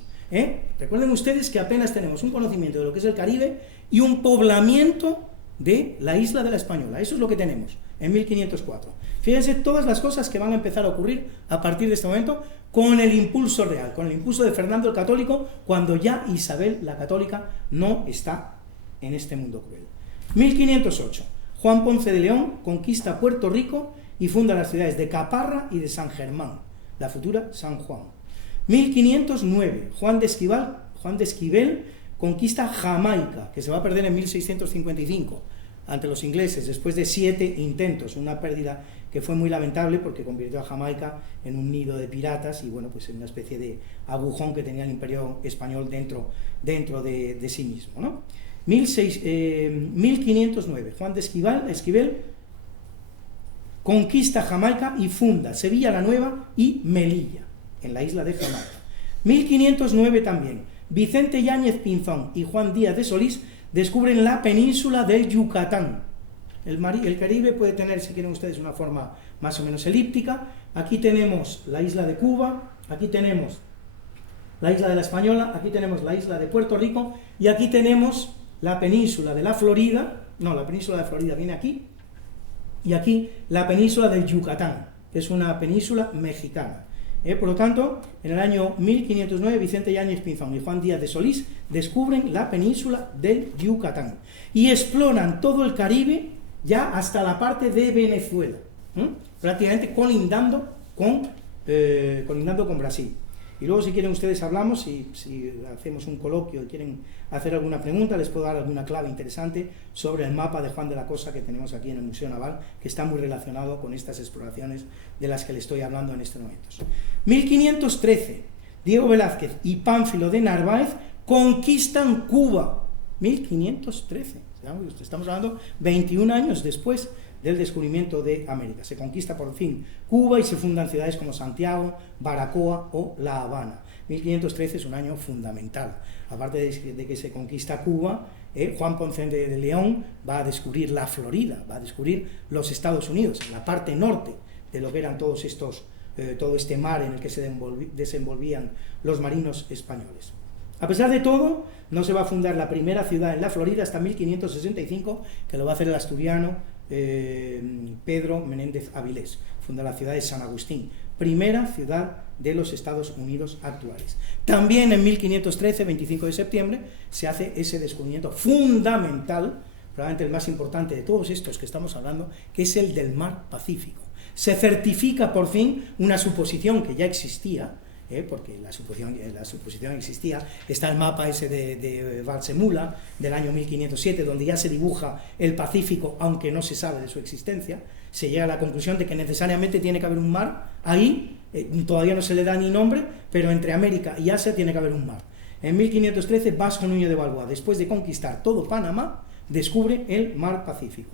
Recuerden ustedes que apenas tenemos un conocimiento de lo que es el Caribe y un poblamiento de la isla de la Española. Eso es lo que tenemos en 1504. Fíjense todas las cosas que van a empezar a ocurrir a partir de este momento con el impulso real, con el impulso de Fernando el Católico, cuando ya Isabel la Católica no está en este mundo cruel. 1508. Juan Ponce de León conquista Puerto Rico y funda las ciudades de Caparra y de San Germán, la futura San Juan. 1509. Juan de Esquivel conquista Jamaica, que se va a perder en 1655 ante los ingleses, después de 7 intentos, una pérdida que fue muy lamentable porque convirtió a Jamaica en un nido de piratas y bueno, pues en una especie de agujón que tenía el imperio español dentro de sí mismo, ¿no? 1509, Juan de Esquivel conquista Jamaica y funda Sevilla la Nueva y Melilla, en la isla de Jamaica. 1509 también, Vicente Yáñez Pinzón y Juan Díaz de Solís descubren la península del Yucatán. El Caribe puede tener, si quieren ustedes, una forma más o menos elíptica. Aquí tenemos la isla de Cuba, aquí tenemos la isla de la Española, aquí tenemos la isla de Puerto Rico y aquí tenemos la península de la Florida. No, la península de Florida viene aquí, y aquí la península del Yucatán, que es una península mexicana. Por lo tanto, en el año 1509, Vicente Yáñez Pinzón y Juan Díaz de Solís descubren la península del Yucatán y exploran todo el Caribe ya hasta la parte de Venezuela, prácticamente colindando con Brasil. Y luego, si quieren ustedes hablamos, si hacemos un coloquio y quieren hacer alguna pregunta, les puedo dar alguna clave interesante sobre el mapa de Juan de la Cosa que tenemos aquí en el Museo Naval, que está muy relacionado con estas exploraciones de las que le estoy hablando en estos momentos. 1513, Diego Velázquez y Pánfilo de Narváez conquistan Cuba. 1513, estamos hablando 21 años después del descubrimiento de América. Se conquista por fin Cuba y se fundan ciudades como Santiago, Baracoa o La Habana. 1513 es un año fundamental. Aparte de que se conquista Cuba, Juan Ponce de León va a descubrir la Florida, va a descubrir los Estados Unidos, en la parte norte de lo que eran todo este mar en el que se desenvolvían los marinos españoles. A pesar de todo, no se va a fundar la primera ciudad en la Florida hasta 1565, que lo va a hacer el asturiano Pedro Menéndez Avilés. Funda la ciudad de San Agustín, primera ciudad de los Estados Unidos actuales. También en 1513, 25 de septiembre, se hace ese descubrimiento fundamental, probablemente el más importante de todos estos que estamos hablando, que es el del mar Pacífico. Se certifica por fin una suposición que ya existía, porque la suposición existía. Está el mapa ese de Valsemula del año 1507, donde ya se dibuja el Pacífico, aunque no se sabe de su existencia. Se llega a la conclusión de que necesariamente tiene que haber un mar ahí, todavía no se le da ni nombre, pero entre América y Asia tiene que haber un mar. En 1513, Vasco Núñez de Balboa, después de conquistar todo Panamá, descubre el mar Pacífico.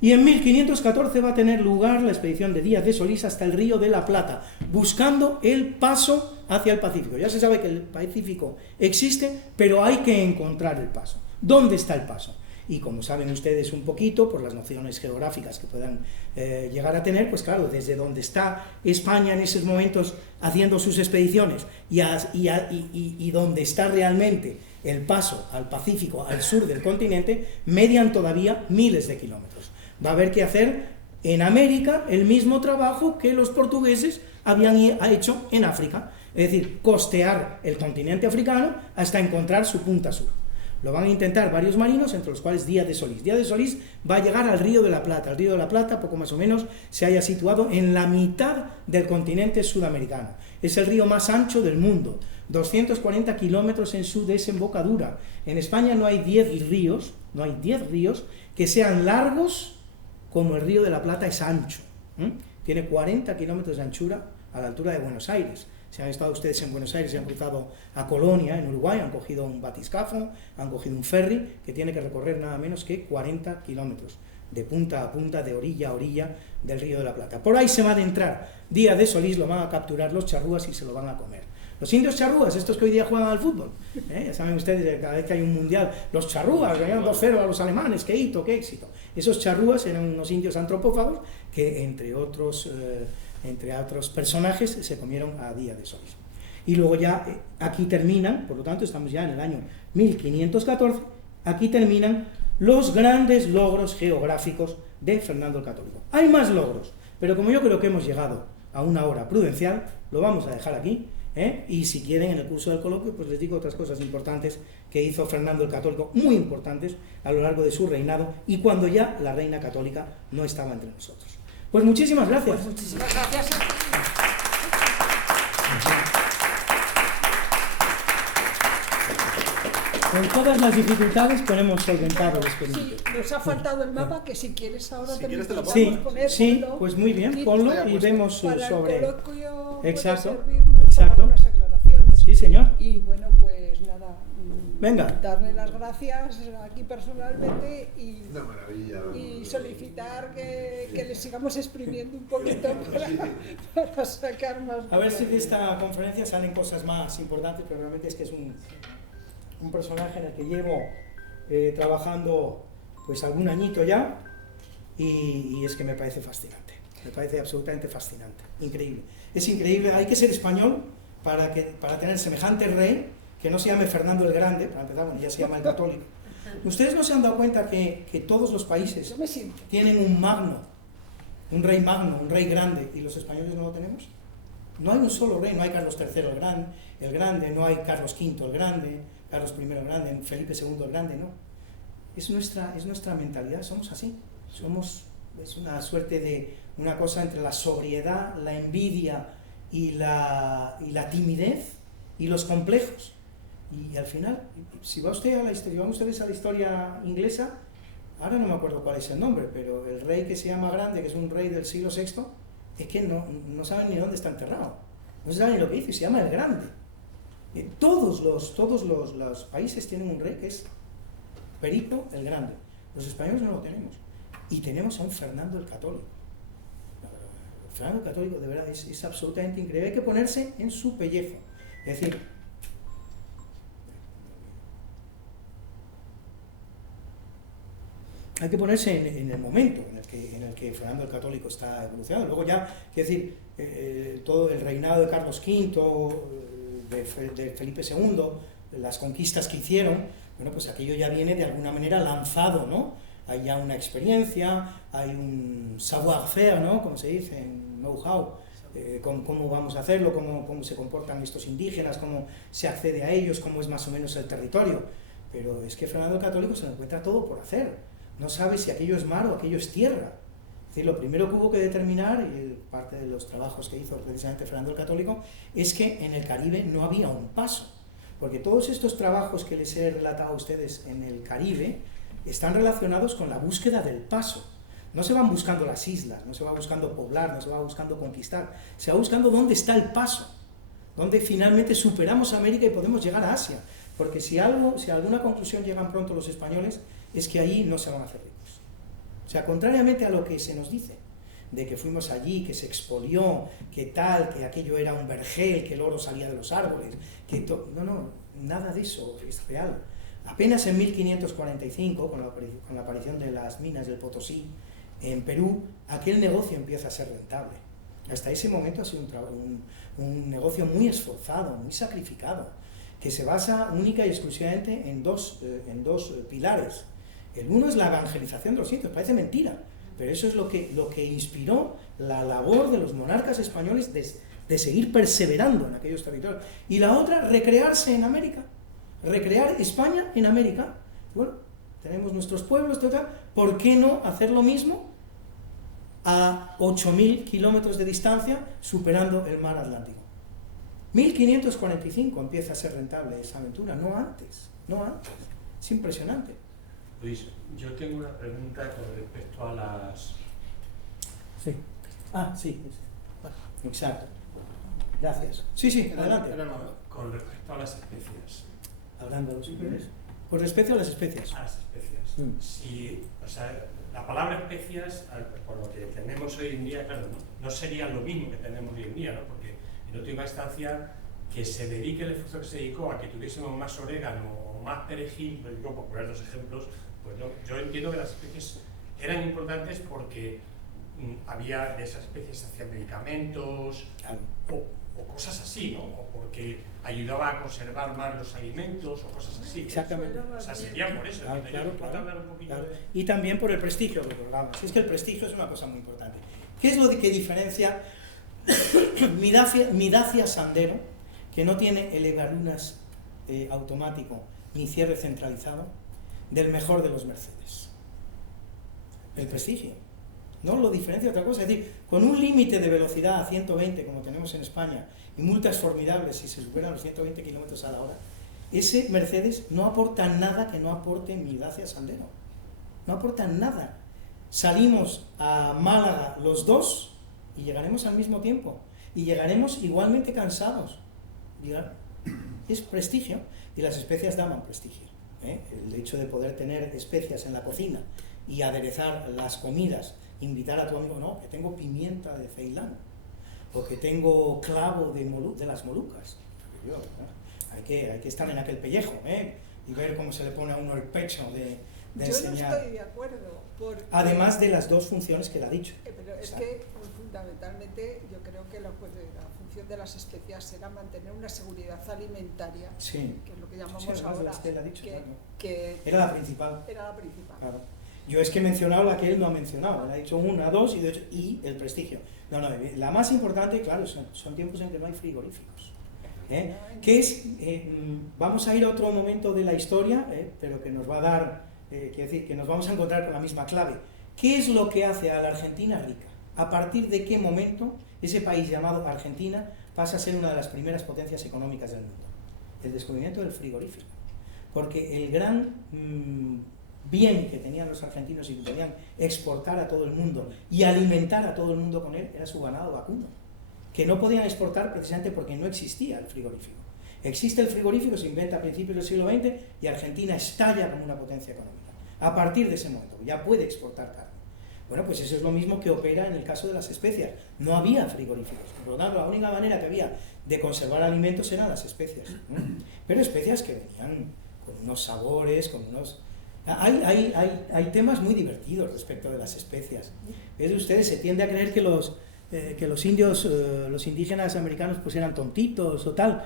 Y en 1514 va a tener lugar la expedición de Díaz de Solís hasta el Río de la Plata, buscando el paso hacia el Pacífico. Ya se sabe que el Pacífico existe, pero hay que encontrar el paso. ¿Dónde está el paso? Y como saben ustedes un poquito, por las nociones geográficas que puedan llegar a tener, pues claro, desde donde está España en esos momentos haciendo sus expediciones y donde está realmente el paso al Pacífico, al sur del continente, median todavía miles de kilómetros. Va a haber que hacer en América el mismo trabajo que los portugueses habían hecho en África, es decir, costear el continente africano hasta encontrar su punta sur. Lo van a intentar varios marinos, entre los cuales Díaz de Solís. Díaz de Solís va a llegar al Río de la Plata. El Río de la Plata, poco más o menos, se haya situado en la mitad del continente sudamericano. Es el río más ancho del mundo, 240 kilómetros en su desembocadura. En España no hay 10 ríos que sean largos como el Río de la Plata es ancho. Tiene 40 kilómetros de anchura a la altura de Buenos Aires. Si han estado ustedes en Buenos Aires y han cruzado a Colonia, en Uruguay, han cogido un batiscafo, han cogido un ferry que tiene que recorrer nada menos que 40 kilómetros, de punta a punta, de orilla a orilla del Río de la Plata. Por ahí se van a entrar. Díaz de Solís lo van a capturar los charrúas y se lo van a comer. Los indios charrúas, estos que hoy día juegan al fútbol, ya saben ustedes, cada vez que hay un mundial, los charrúas, ganan 2-0 a los alemanes, qué hito, qué éxito. Esos charrúas eran unos indios antropófagos que, entre otros personajes, se comieron a Díaz de Solís. Y luego ya aquí terminan, por lo tanto estamos ya en el año 1514, aquí terminan los grandes logros geográficos de Fernando el Católico. Hay más logros, pero como yo creo que hemos llegado a una hora prudencial, lo vamos a dejar aquí, y si quieren en el curso del coloquio, pues les digo otras cosas importantes que hizo Fernando el Católico, muy importantes a lo largo de su reinado, y cuando ya la reina católica no estaba entre nosotros. Pues muchísimas gracias. Pues muchísimas gracias. Con todas las dificultades, pero hemos solventado el experimento. Sí, nos ha faltado el mapa, que si quieres ahora Si también quieres te lo podemos Sí, poner. sí, ponlo, pues muy bien, ponlo y vemos para sobre... el coloquio puede Exacto, servirnos exacto. para unas aclaraciones. Sí, señor. Y bueno, pues nada, Venga. darle las gracias aquí personalmente Una maravilla. y solicitar que les sigamos exprimiendo un poquito para sacar más. A ver si de esta conferencia salen cosas más importantes, pero realmente es que es un personaje en el que llevo trabajando pues algún añito ya, y es que me parece fascinante, me parece absolutamente fascinante, increíble. Es increíble, hay que ser español para tener semejante rey, que no se llame Fernando el Grande, para empezar, bueno, ya se llama el Católico. ¿Ustedes no se han dado cuenta que todos los países Yo me siento. tienen un rey magno, un rey grande, y los españoles no lo tenemos? No hay un solo rey, no hay Carlos III el Grande, no hay Carlos V el Grande, Carlos I el Grande, Felipe II el Grande, no. Es nuestra mentalidad, somos así. Es una suerte de una cosa entre la sobriedad, la envidia y la timidez y los complejos. Y al final, si van ustedes a la historia inglesa, ahora no me acuerdo cuál es el nombre, pero el rey que se llama Grande, que es un rey del siglo VI, es que no saben ni dónde está enterrado, no saben ni lo que hizo, y se llama el Grande. Todos los países tienen un rey que es Perico el Grande. Los españoles no lo tenemos, y tenemos a un Fernando el Católico. Fernando el Católico de verdad es absolutamente increíble, hay que ponerse en su pellejo, es decir, hay que ponerse en el momento en el que Fernando el Católico está evolucionando. Luego ya, quiero decir, todo el reinado de Carlos V, de Felipe II, las conquistas que hicieron, bueno, pues aquello ya viene de alguna manera lanzado, ¿no? Hay ya una experiencia, hay un savoir-faire, ¿no? Como se dice, en know-how, cómo vamos a hacerlo, cómo se comportan estos indígenas, cómo se accede a ellos, cómo es más o menos el territorio. Pero es que Fernando el Católico se lo encuentra todo por hacer. No sabe si aquello es mar o aquello es tierra. Es decir, lo primero que hubo que determinar, y parte de los trabajos que hizo precisamente Fernando el Católico, es que en el Caribe no había un paso. Porque todos estos trabajos que les he relatado a ustedes en el Caribe están relacionados con la búsqueda del paso. No se van buscando las islas, no se va buscando poblar, no se va buscando conquistar, se va buscando dónde está el paso, dónde finalmente superamos América y podemos llegar a Asia. Porque si a alguna conclusión llegan pronto los españoles, es que ahí no se van a hacer ricos. O sea, contrariamente a lo que se nos dice, de que fuimos allí, que se expolió, que tal, que aquello era un vergel, que el oro salía de los árboles, que no, nada de eso es real. Apenas en 1545, con la aparición de las minas del Potosí, en Perú, aquel negocio empieza a ser rentable. Hasta ese momento ha sido un negocio muy esforzado, muy sacrificado, que se basa única y exclusivamente en dos pilares. El uno es la evangelización de los sitios, parece mentira, pero eso es lo que inspiró la labor de los monarcas españoles de seguir perseverando en aquellos territorios. Y la otra, recrearse en América, recrear España en América. Bueno, tenemos nuestros pueblos, total, ¿por qué no hacer lo mismo a 8.000 kilómetros de distancia, superando el mar Atlántico? 1545 empieza a ser rentable esa aventura, no antes. Es impresionante. Luis, yo tengo una pregunta con respecto a las... Sí. Sí. Exacto. Gracias. Sí, adelante. Con respecto a las especias. Hablando, si quieres. Con respecto a las especias. A las especias. Sí, o sea, la palabra especias, por lo que tenemos hoy en día, claro, no sería lo mismo que tenemos hoy en día, ¿no? Porque en última instancia, que se dedique el esfuerzo que se dedicó a que tuviésemos más orégano o más perejil, lo digo por poner dos ejemplos, pues yo entiendo que las especies eran importantes porque había de esas especies se hacían medicamentos o cosas así, ¿no? O porque ayudaba a conservar más los alimentos o cosas así. Exactamente. O sea, sería por eso. Claro. Y también por el prestigio que otorgamos. Es que el prestigio es una cosa muy importante. ¿Qué es lo que diferencia mi Dacia Sandero, que no tiene elevalunas automático ni cierre centralizado, del mejor de los Mercedes? El prestigio. No lo diferencia otra cosa. Es decir, con un límite de velocidad a 120, como tenemos en España, y multas formidables si se superan los 120 kilómetros a la hora, ese Mercedes no aporta nada que no aporte mi Dacia Sandero. No aporta nada. Salimos a Málaga los dos y llegaremos al mismo tiempo. Y llegaremos igualmente cansados. Es prestigio. Y las especias daban prestigio. El hecho de poder tener especias en la cocina y aderezar las comidas, invitar a tu amigo, no, que tengo pimienta de Ceilán, o que tengo clavo de las Molucas. Hay que estar en aquel pellejo, y ver cómo se le pone a uno el pecho de enseñar. Yo no estoy de acuerdo. Además de las dos funciones que le ha dicho. Pero es que fundamentalmente yo creo que la función de las especias era mantener una seguridad alimentaria, sí, que es lo que llamamos ahora, que era la principal. Era la principal. Claro. Yo es que he mencionado la que él no ha mencionado, él ha dicho una, dos y el prestigio. No, la más importante, claro, son tiempos en que no hay frigoríficos. Que es, vamos a ir a otro momento de la historia, pero que nos va a dar, quiero decir, que nos vamos a encontrar con la misma clave. ¿Qué es lo que hace a la Argentina rica? ¿A partir de qué momento ese país llamado Argentina pasa a ser una de las primeras potencias económicas del mundo? El descubrimiento del frigorífico. Porque el gran bien que tenían los argentinos y que podían exportar a todo el mundo y alimentar a todo el mundo con él era su ganado vacuno, que no podían exportar precisamente porque no existía el frigorífico. Existe el frigorífico, se inventa a principios del siglo XX y Argentina estalla como una potencia económica. A partir de ese momento ya puede exportar carne. Bueno, pues eso es lo mismo que opera en el caso de las especias. No había frigoríficos, por lo tanto la única manera que había de conservar alimentos eran las especias. Pero especias que venían con unos sabores, con unos... Hay temas muy divertidos respecto de las especias. ¿Ves? Ustedes se tiende a creer que los indios, los indígenas americanos pues eran tontitos o tal.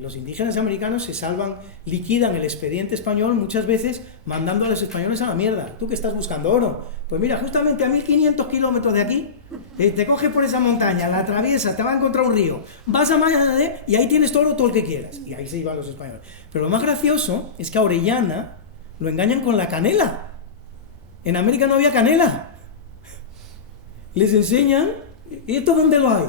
Los indígenas americanos se salvan, liquidan el expediente español muchas veces mandando a los españoles a la mierda. ¿Tú que estás buscando oro? Pues mira, justamente a 1500 kilómetros de aquí, te coges por esa montaña, la atraviesas, te vas a encontrar un río, vas a Maya y ahí tienes todo el que quieras. Y ahí se iban los españoles. Pero lo más gracioso es que a Orellana lo engañan con la canela. En América no había canela. Les enseñan, ¿y esto dónde lo hay?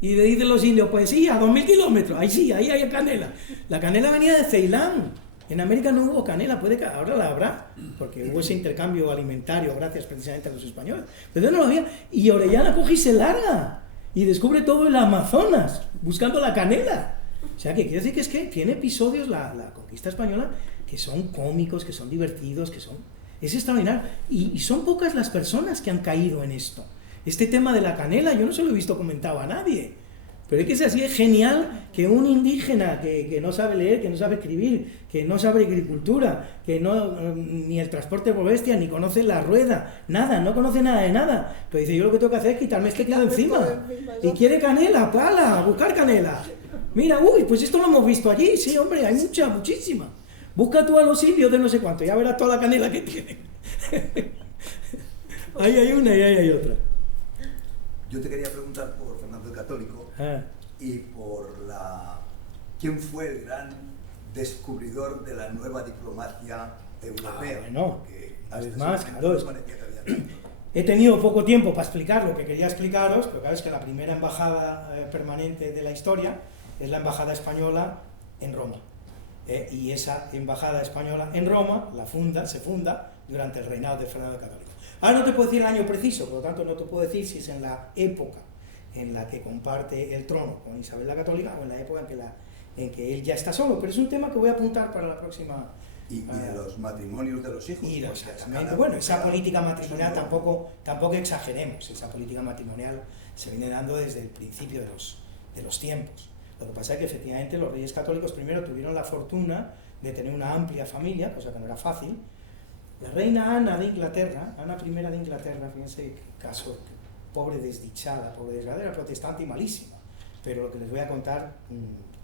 Y le dicen los indios, pues sí, a 2000 kilómetros, ahí sí, ahí hay canela. La canela venía de Ceilán. En América no hubo canela, puede que ahora la habrá, porque hubo ese intercambio alimentario gracias precisamente a los españoles. Pero no lo había. Y Orellana coge y se larga y descubre todo el Amazonas buscando la canela. O sea, que quiere decir que es que tiene episodios la conquista española que son cómicos, que son divertidos, que son... Es extraordinario. Y son pocas las personas que han caído en esto. Este tema de la canela yo no se lo he visto comentado a nadie. Pero es que es así, es genial que un indígena que no sabe leer, que no sabe escribir, que no sabe agricultura, que no ni el transporte por bestia, ni conoce la rueda, nada, no conoce nada de nada. Pero dice, yo lo que tengo que hacer es quitarme este clavo encima. Y quiere canela, pala, buscar canela. Mira, uy, pues esto lo hemos visto allí, sí, hombre, hay muchísima. Busca tú a los indios de no sé cuánto, ya verás toda la canela que tienen. Ahí hay una y ahí hay otra. Yo te quería preguntar por Fernando el Católico y por quién fue el gran descubridor de la nueva diplomacia europea. Bueno, además, claro, parecía que había he tenido poco tiempo para explicar lo que quería explicaros, pero claro, es que la primera embajada permanente de la historia es la embajada española en Roma. Y esa embajada española en Roma se funda durante el reinado de Fernando el Católico. Ahora no te puedo decir el año preciso, por lo tanto no te puedo decir si es en la época en la que comparte el trono con Isabel la Católica o en la época en que él ya está solo, pero es un tema que voy a apuntar para la próxima. Y de los matrimonios de los hijos. Exactamente. Bueno, esa política matrimonial tampoco exageremos, esa política matrimonial se viene dando desde el principio de los tiempos. Lo que pasa es que efectivamente los reyes católicos primero tuvieron la fortuna de tener una amplia familia, cosa que no era fácil. La reina Ana de Inglaterra, Ana I de Inglaterra, fíjense qué caso, pobre desdichada, era protestante y malísima, pero lo que les voy a contar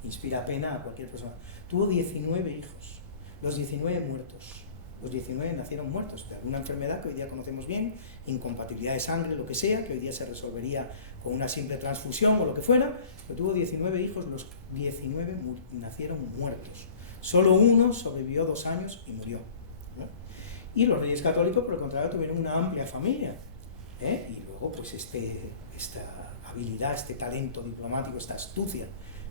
inspira pena a cualquier persona. Tuvo 19 hijos, los 19 muertos, los 19 nacieron muertos de alguna enfermedad que hoy día conocemos bien, incompatibilidad de sangre, lo que sea, que hoy día se resolvería con una simple transfusión o lo que fuera, pero tuvo 19 hijos, los 19 nacieron muertos, solo uno sobrevivió 2 años y murió, ¿no? Y los reyes católicos, por el contrario, tuvieron una amplia familia, y luego pues esta habilidad, este talento diplomático, esta astucia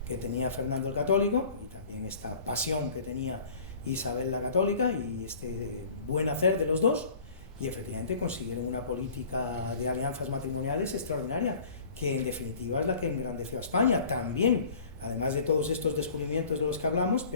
que tenía Fernando el Católico, y también esta pasión que tenía Isabel la Católica, y este buen hacer de los dos, y efectivamente consiguieron una política de alianzas matrimoniales extraordinaria, que en definitiva es la que engrandeció a España también, además de todos estos descubrimientos de los que hablamos,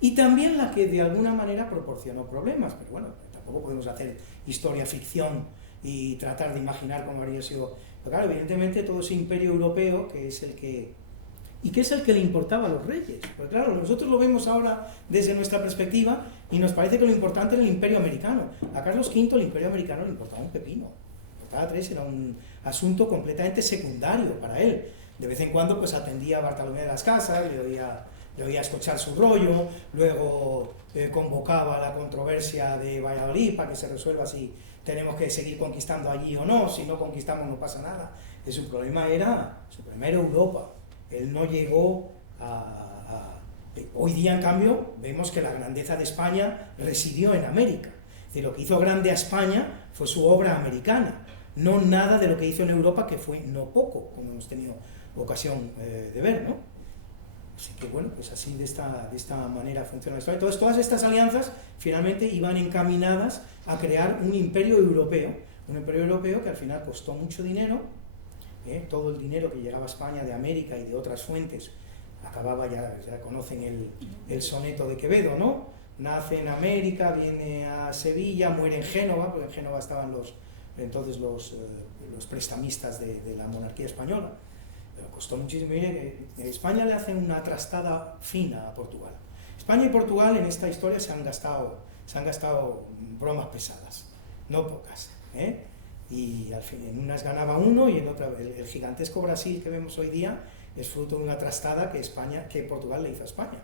y también la que de alguna manera proporcionó problemas, pero bueno, tampoco podemos hacer historia ficción y tratar de imaginar cómo habría sido. Pero claro, evidentemente todo ese imperio europeo, que es el que le importaba a los reyes, porque claro, nosotros lo vemos ahora desde nuestra perspectiva y nos parece que lo importante era el imperio americano. A Carlos V el imperio americano le importaba un pepino, le importaba 3, era un asunto completamente secundario para él. De vez en cuando pues atendía a Bartolomé de las Casas, le oía escuchar su rollo, luego convocaba la controversia de Valladolid para que se resuelva si tenemos que seguir conquistando allí o no, si no conquistamos no pasa nada. Su problema era Europa. Él no llegó Hoy día, en cambio, vemos que la grandeza de España residió en América. Es decir, lo que hizo grande a España fue su obra americana, no nada de lo que hizo en Europa, que fue no poco, como hemos tenido ocasión de ver, ¿no? Así que bueno, pues así de esta manera funciona la historia. Entonces todas estas alianzas finalmente iban encaminadas a crear un imperio europeo que al final costó mucho dinero, todo el dinero que llegaba a España de América y de otras fuentes, acababa, ya conocen el soneto de Quevedo, ¿no? Nace en América, viene a Sevilla, muere en Génova, porque en Génova estaban los prestamistas de la monarquía española. Pero costó muchísimo. Mire, España le hace una trastada fina a Portugal. España y Portugal en esta historia se han gastado bromas pesadas, no pocas, y al fin, en unas ganaba uno y en otra el gigantesco Brasil que vemos hoy día es fruto de una trastada que Portugal le hizo a España,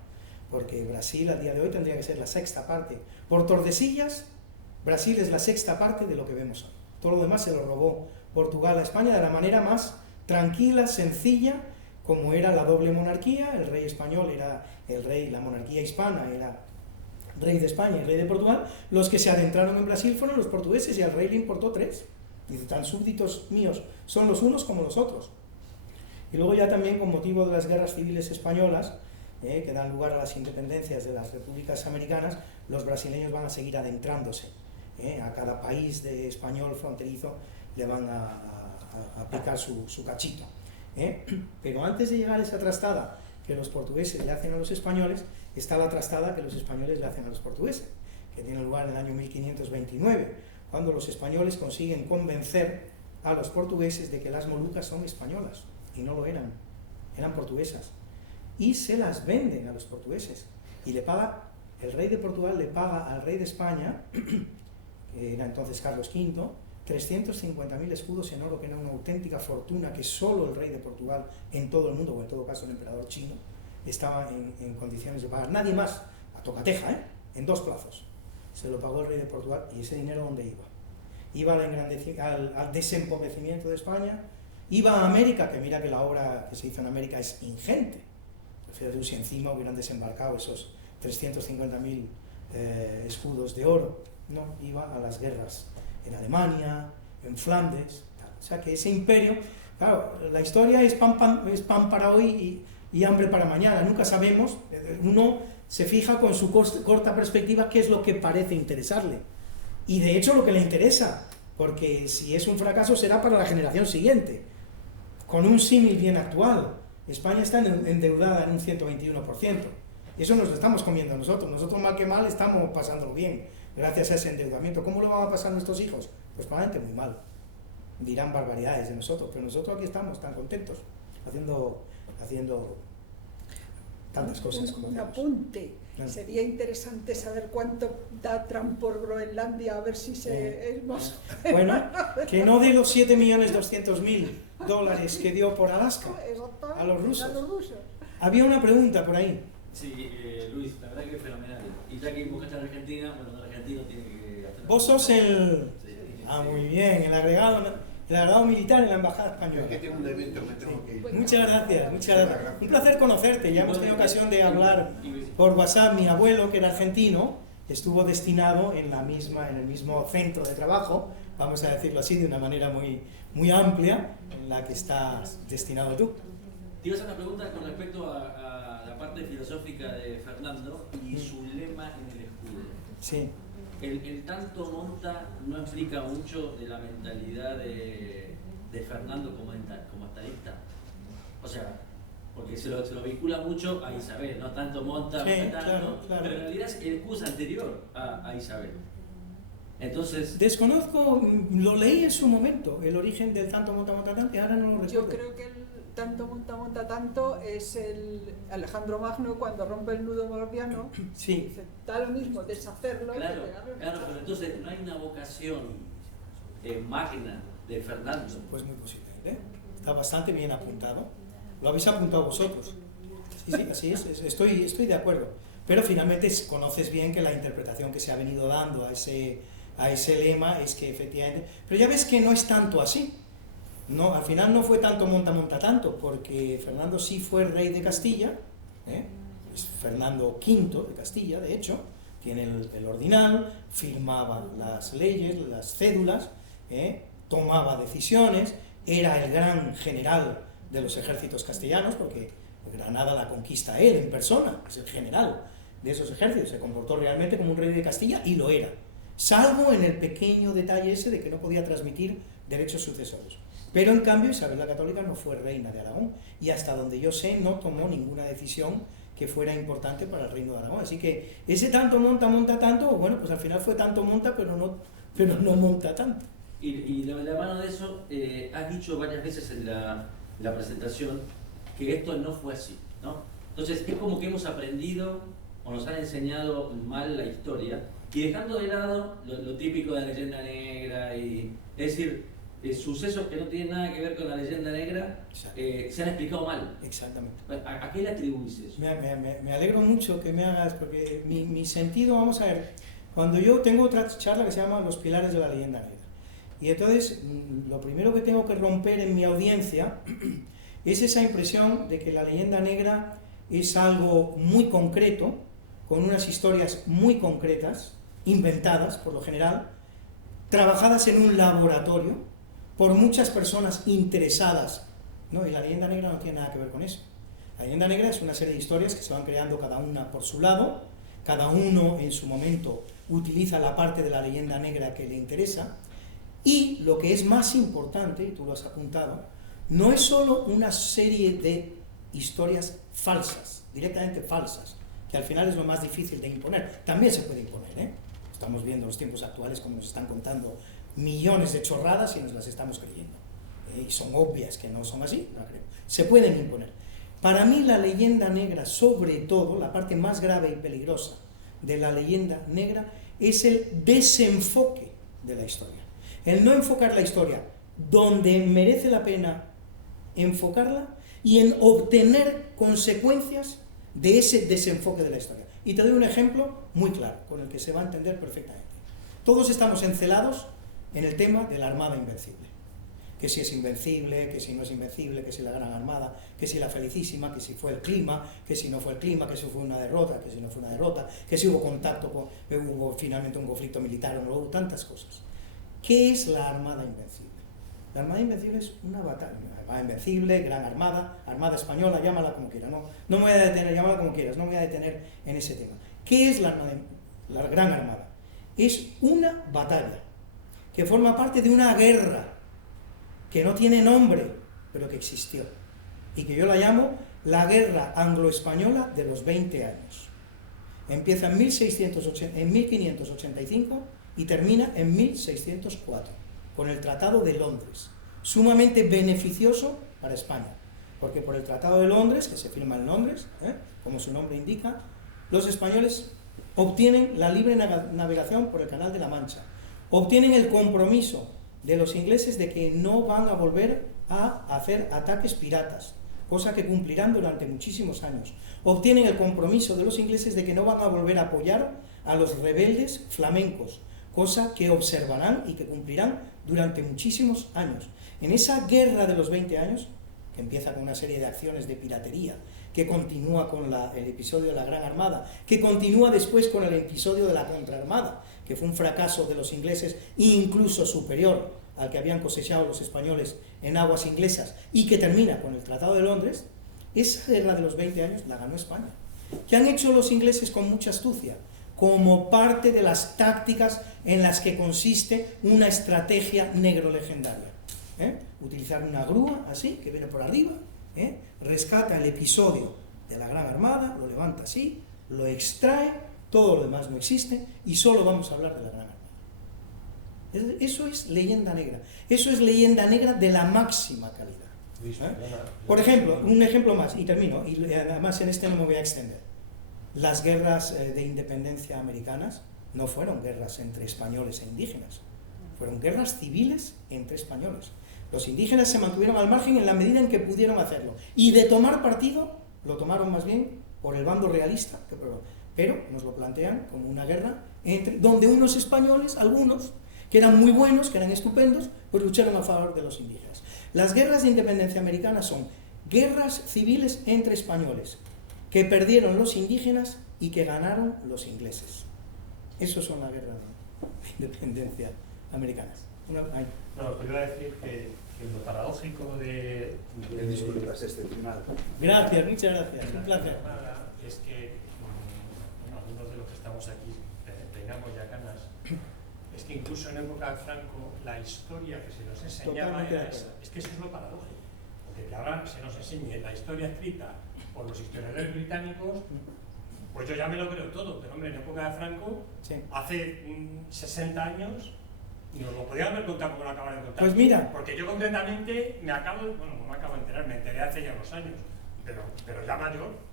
porque Brasil al día de hoy tendría que ser la sexta parte. Por Tordesillas, Brasil es la sexta parte de lo que vemos hoy. Todo lo demás se lo robó Portugal a España de la manera más tranquila, sencilla, como era la doble monarquía. El rey español era el rey, la monarquía hispana era rey de España y rey de Portugal. Los que se adentraron en Brasil fueron los portugueses y al rey le importó 3. Dice, tan súbditos míos son los unos como los otros. Y luego ya también con motivo de las guerras civiles españolas, que dan lugar a las independencias de las repúblicas americanas, los brasileños van a seguir adentrándose. A cada país de español fronterizo le van a aplicar su cachito. Pero antes de llegar a esa trastada que los portugueses le hacen a los españoles, está la trastada que los españoles le hacen a los portugueses. que tiene lugar en el año 1529, cuando los españoles consiguen convencer a los portugueses de que las Molucas son españolas, y no lo eran, eran portuguesas, y se las venden a los portugueses, y el rey de Portugal le paga al rey de España, que era entonces Carlos V, 350.000 escudos en oro, que era una auténtica fortuna que solo el rey de Portugal en todo el mundo, o en todo caso el emperador chino, estaba en condiciones de pagar. Nadie más, a tocateja, en 2 plazos. Se lo pagó el rey de Portugal. ¿Y ese dinero dónde iba? Iba al desempobrecimiento de España, iba a América, que mira que la obra que se hizo en América es ingente. Fíjate si encima hubieran desembarcado esos 350.000 escudos de oro. No, iba a las guerras en Alemania, en Flandes, tal. O sea que ese imperio, claro, la historia es pan para hoy y hambre para mañana, nunca sabemos, uno se fija con su corta perspectiva qué es lo que parece interesarle, y de hecho lo que le interesa, porque si es un fracaso será para la generación siguiente. Con un símil bien actual, España está endeudada en un 121%, y eso nos lo estamos comiendo nosotros mal que mal estamos pasándolo bien, gracias a ese endeudamiento. ¿Cómo lo van a pasar nuestros hijos? Pues probablemente muy mal, dirán barbaridades de nosotros, pero nosotros aquí estamos tan contentos, haciendo tantas cosas como un hacemos. apunte. Claro. Sería interesante saber cuánto da Trump por Groenlandia, a ver si es más. Bueno, que no de los $7.200.000 que dio por Alaska Exactamente, a los rusos. a los rusos. Había una pregunta por ahí. Sí, Luis, la verdad que es fenomenal. Y ya que invocaste a la Argentina, bueno, un argentino tiene que hacer... Vos sos el... Sí. muy bien, el agregado militar en la Embajada Yo Española. es que tengo un evento, me tengo que ir. Muchas gracias. Un placer conocerte. Ya hemos tenido ocasión de hablar por WhatsApp. Mi abuelo, que era argentino, estuvo destinado en el mismo centro de trabajo, vamos a decirlo así, de una manera muy amplia, en la que estás destinado tú. Te iba a hacer una pregunta con respecto a la parte filosófica de Fernando y su lema en el escudo. Sí. El tanto monta no explica mucho de la mentalidad de Fernando como estadista. O sea, porque se lo vincula mucho a Isabel, no tanto monta, Sí, tanto, claro. pero en realidad el escudo es anterior a Isabel. Entonces, Desconozco, lo leí en su momento, el origen del tanto monta tanto, y ahora no lo recuerdo. Yo creo que el tanto monta tanto es el Alejandro Magno cuando rompe el nudo gordiano. Sí. Dice, da lo mismo deshacerlo. claro, que pegarlo. pero entonces no hay una vocación magna de Fernando. Pues muy posible, ¿eh? Está bastante bien apuntado. Lo habéis apuntado vosotros. Sí, así es, estoy de acuerdo. Pero finalmente conoces bien que la interpretación que se ha venido dando a ese lema es que efectivamente... Pero ya ves que no es tanto así. No, al final no fue tanto monta tanto, porque Fernando sí fue rey de Castilla, es Fernando V de Castilla, de hecho, tiene el ordinal, firmaba las leyes, las cédulas, tomaba decisiones, era el gran general de los ejércitos castellanos, porque Granada la conquista él en persona, es el general de esos ejércitos, se comportó realmente como un rey de Castilla y lo era, salvo en el pequeño detalle ese de que no podía transmitir derechos sucesorios. Pero en cambio Isabel la Católica no fue reina de Aragón y hasta donde yo sé no tomó ninguna decisión que fuera importante para el reino de Aragón. Así que ese tanto monta tanto, bueno, pues al final fue tanto monta pero no monta tanto. Y de la mano de eso, has dicho varias veces en la presentación que esto no fue así, ¿no? Entonces es como que hemos aprendido o nos han enseñado mal la historia y dejando de lado lo típico de la leyenda negra, es decir, sucesos que no tienen nada que ver con la leyenda negra se han explicado mal. Exactamente. ¿A qué le atribuís eso? Me alegro mucho que me hagas, porque mi sentido, vamos a ver, cuando yo tengo otra charla que se llama Los Pilares de la Leyenda Negra, y entonces lo primero que tengo que romper en mi audiencia es esa impresión de que la leyenda negra es algo muy concreto, con unas historias muy concretas, inventadas por lo general, trabajadas en un laboratorio, por muchas personas interesadas, ¿no? Y la leyenda negra no tiene nada que ver con eso. La leyenda negra es una serie de historias que se van creando cada una por su lado, cada uno en su momento utiliza la parte de la leyenda negra que le interesa, y lo que es más importante, y tú lo has apuntado, no es solo una serie de historias falsas, directamente falsas, que al final es lo más difícil de imponer. También se puede imponer, estamos viendo en los tiempos actuales como nos están contando millones de chorradas y nos las estamos creyendo. Y son obvias que no son así, no creo. Se pueden imponer. Para mí la leyenda negra, sobre todo, la parte más grave y peligrosa de la leyenda negra es el desenfoque de la historia. El no enfocar la historia donde merece la pena enfocarla y en obtener consecuencias de ese desenfoque de la historia. Y te doy un ejemplo muy claro, con el que se va a entender perfectamente. Todos estamos encelados en el tema de la Armada Invencible. Que si es invencible, que si no es invencible, que si la Gran Armada, que si la Felicísima, que si fue el clima, que si no fue el clima, que si fue una derrota, que si no fue una derrota, que si hubo contacto, hubo finalmente un conflicto militar o no hubo, tantas cosas. ¿Qué es la Armada Invencible? La Armada Invencible es una batalla, una Armada Invencible, Gran Armada, Armada Española, llámala como quieras, no me voy a detener, llámala como quieras, no me voy a detener en ese tema. ¿Qué es la Gran Armada? Es una batalla que forma parte de una guerra que no tiene nombre, pero que existió, y que yo la llamo la Guerra Anglo-Española de los 20 años. Empieza en 1585 y termina en 1604, con el Tratado de Londres, sumamente beneficioso para España, porque por el Tratado de Londres, que se firma en Londres, como su nombre indica, los españoles obtienen la libre navegación por el Canal de la Mancha, obtienen el compromiso de los ingleses de que no van a volver a hacer ataques piratas, cosa que cumplirán durante muchísimos años. Obtienen el compromiso de los ingleses de que no van a volver a apoyar a los rebeldes flamencos, cosa que observarán y que cumplirán durante muchísimos años. En esa guerra de los 20 años, que empieza con una serie de acciones de piratería, que continúa con el episodio de la Gran Armada, que continúa después con el episodio de la Contraarmada, que fue un fracaso de los ingleses, incluso superior al que habían cosechado los españoles en aguas inglesas, y que termina con el Tratado de Londres. Esa guerra de los 20 años la ganó España. ¿Qué han hecho los ingleses con mucha astucia? Como parte de las tácticas en las que consiste una estrategia negro-legendaria. Utilizar una grúa, así, que viene por arriba, rescata el episodio de la Gran Armada, lo levanta así, lo extrae, todo lo demás no existe, y solo vamos a hablar de la Gran Armada. Eso es leyenda negra. Eso es leyenda negra de la máxima calidad. Por ejemplo, un ejemplo más, y termino, y además en este no me voy a extender. Las guerras de independencia americanas no fueron guerras entre españoles e indígenas, fueron guerras civiles entre españoles. Los indígenas se mantuvieron al margen en la medida en que pudieron hacerlo, y de tomar partido, lo tomaron más bien por el bando realista, pero nos lo plantean como una guerra donde unos españoles, algunos, que eran muy buenos, que eran estupendos, pues lucharon a favor de los indígenas. Las guerras de independencia americanas son guerras civiles entre españoles, que perdieron los indígenas y que ganaron los ingleses. Eso son las guerras de independencia americanas. No, pero iba a decir que lo paradójico de disculpas excepcional. Gracias, muchas gracias, un placer. Es que algunos de los que estamos aquí tengamos ya canas. Es que incluso en época de Franco la historia que se nos enseñaba era esa. Es que eso es lo paradójico, porque que ahora se nos enseñe la historia escrita por los historiadores británicos, pues yo ya me lo creo todo, pero hombre, en época de Franco, sí, hace 60 años, nos lo podían haber contado como lo acaban de contar. Pues mira, porque yo concretamente no me acabo de enterar, me enteré hace ya unos años, pero ya mayor.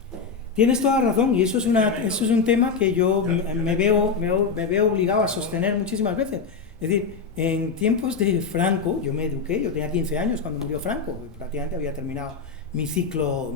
Tienes toda razón, y eso es un tema que yo me veo obligado a sostener muchísimas veces. Es decir, en tiempos de Franco, yo me eduqué, yo tenía 15 años cuando murió Franco, prácticamente había terminado mi ciclo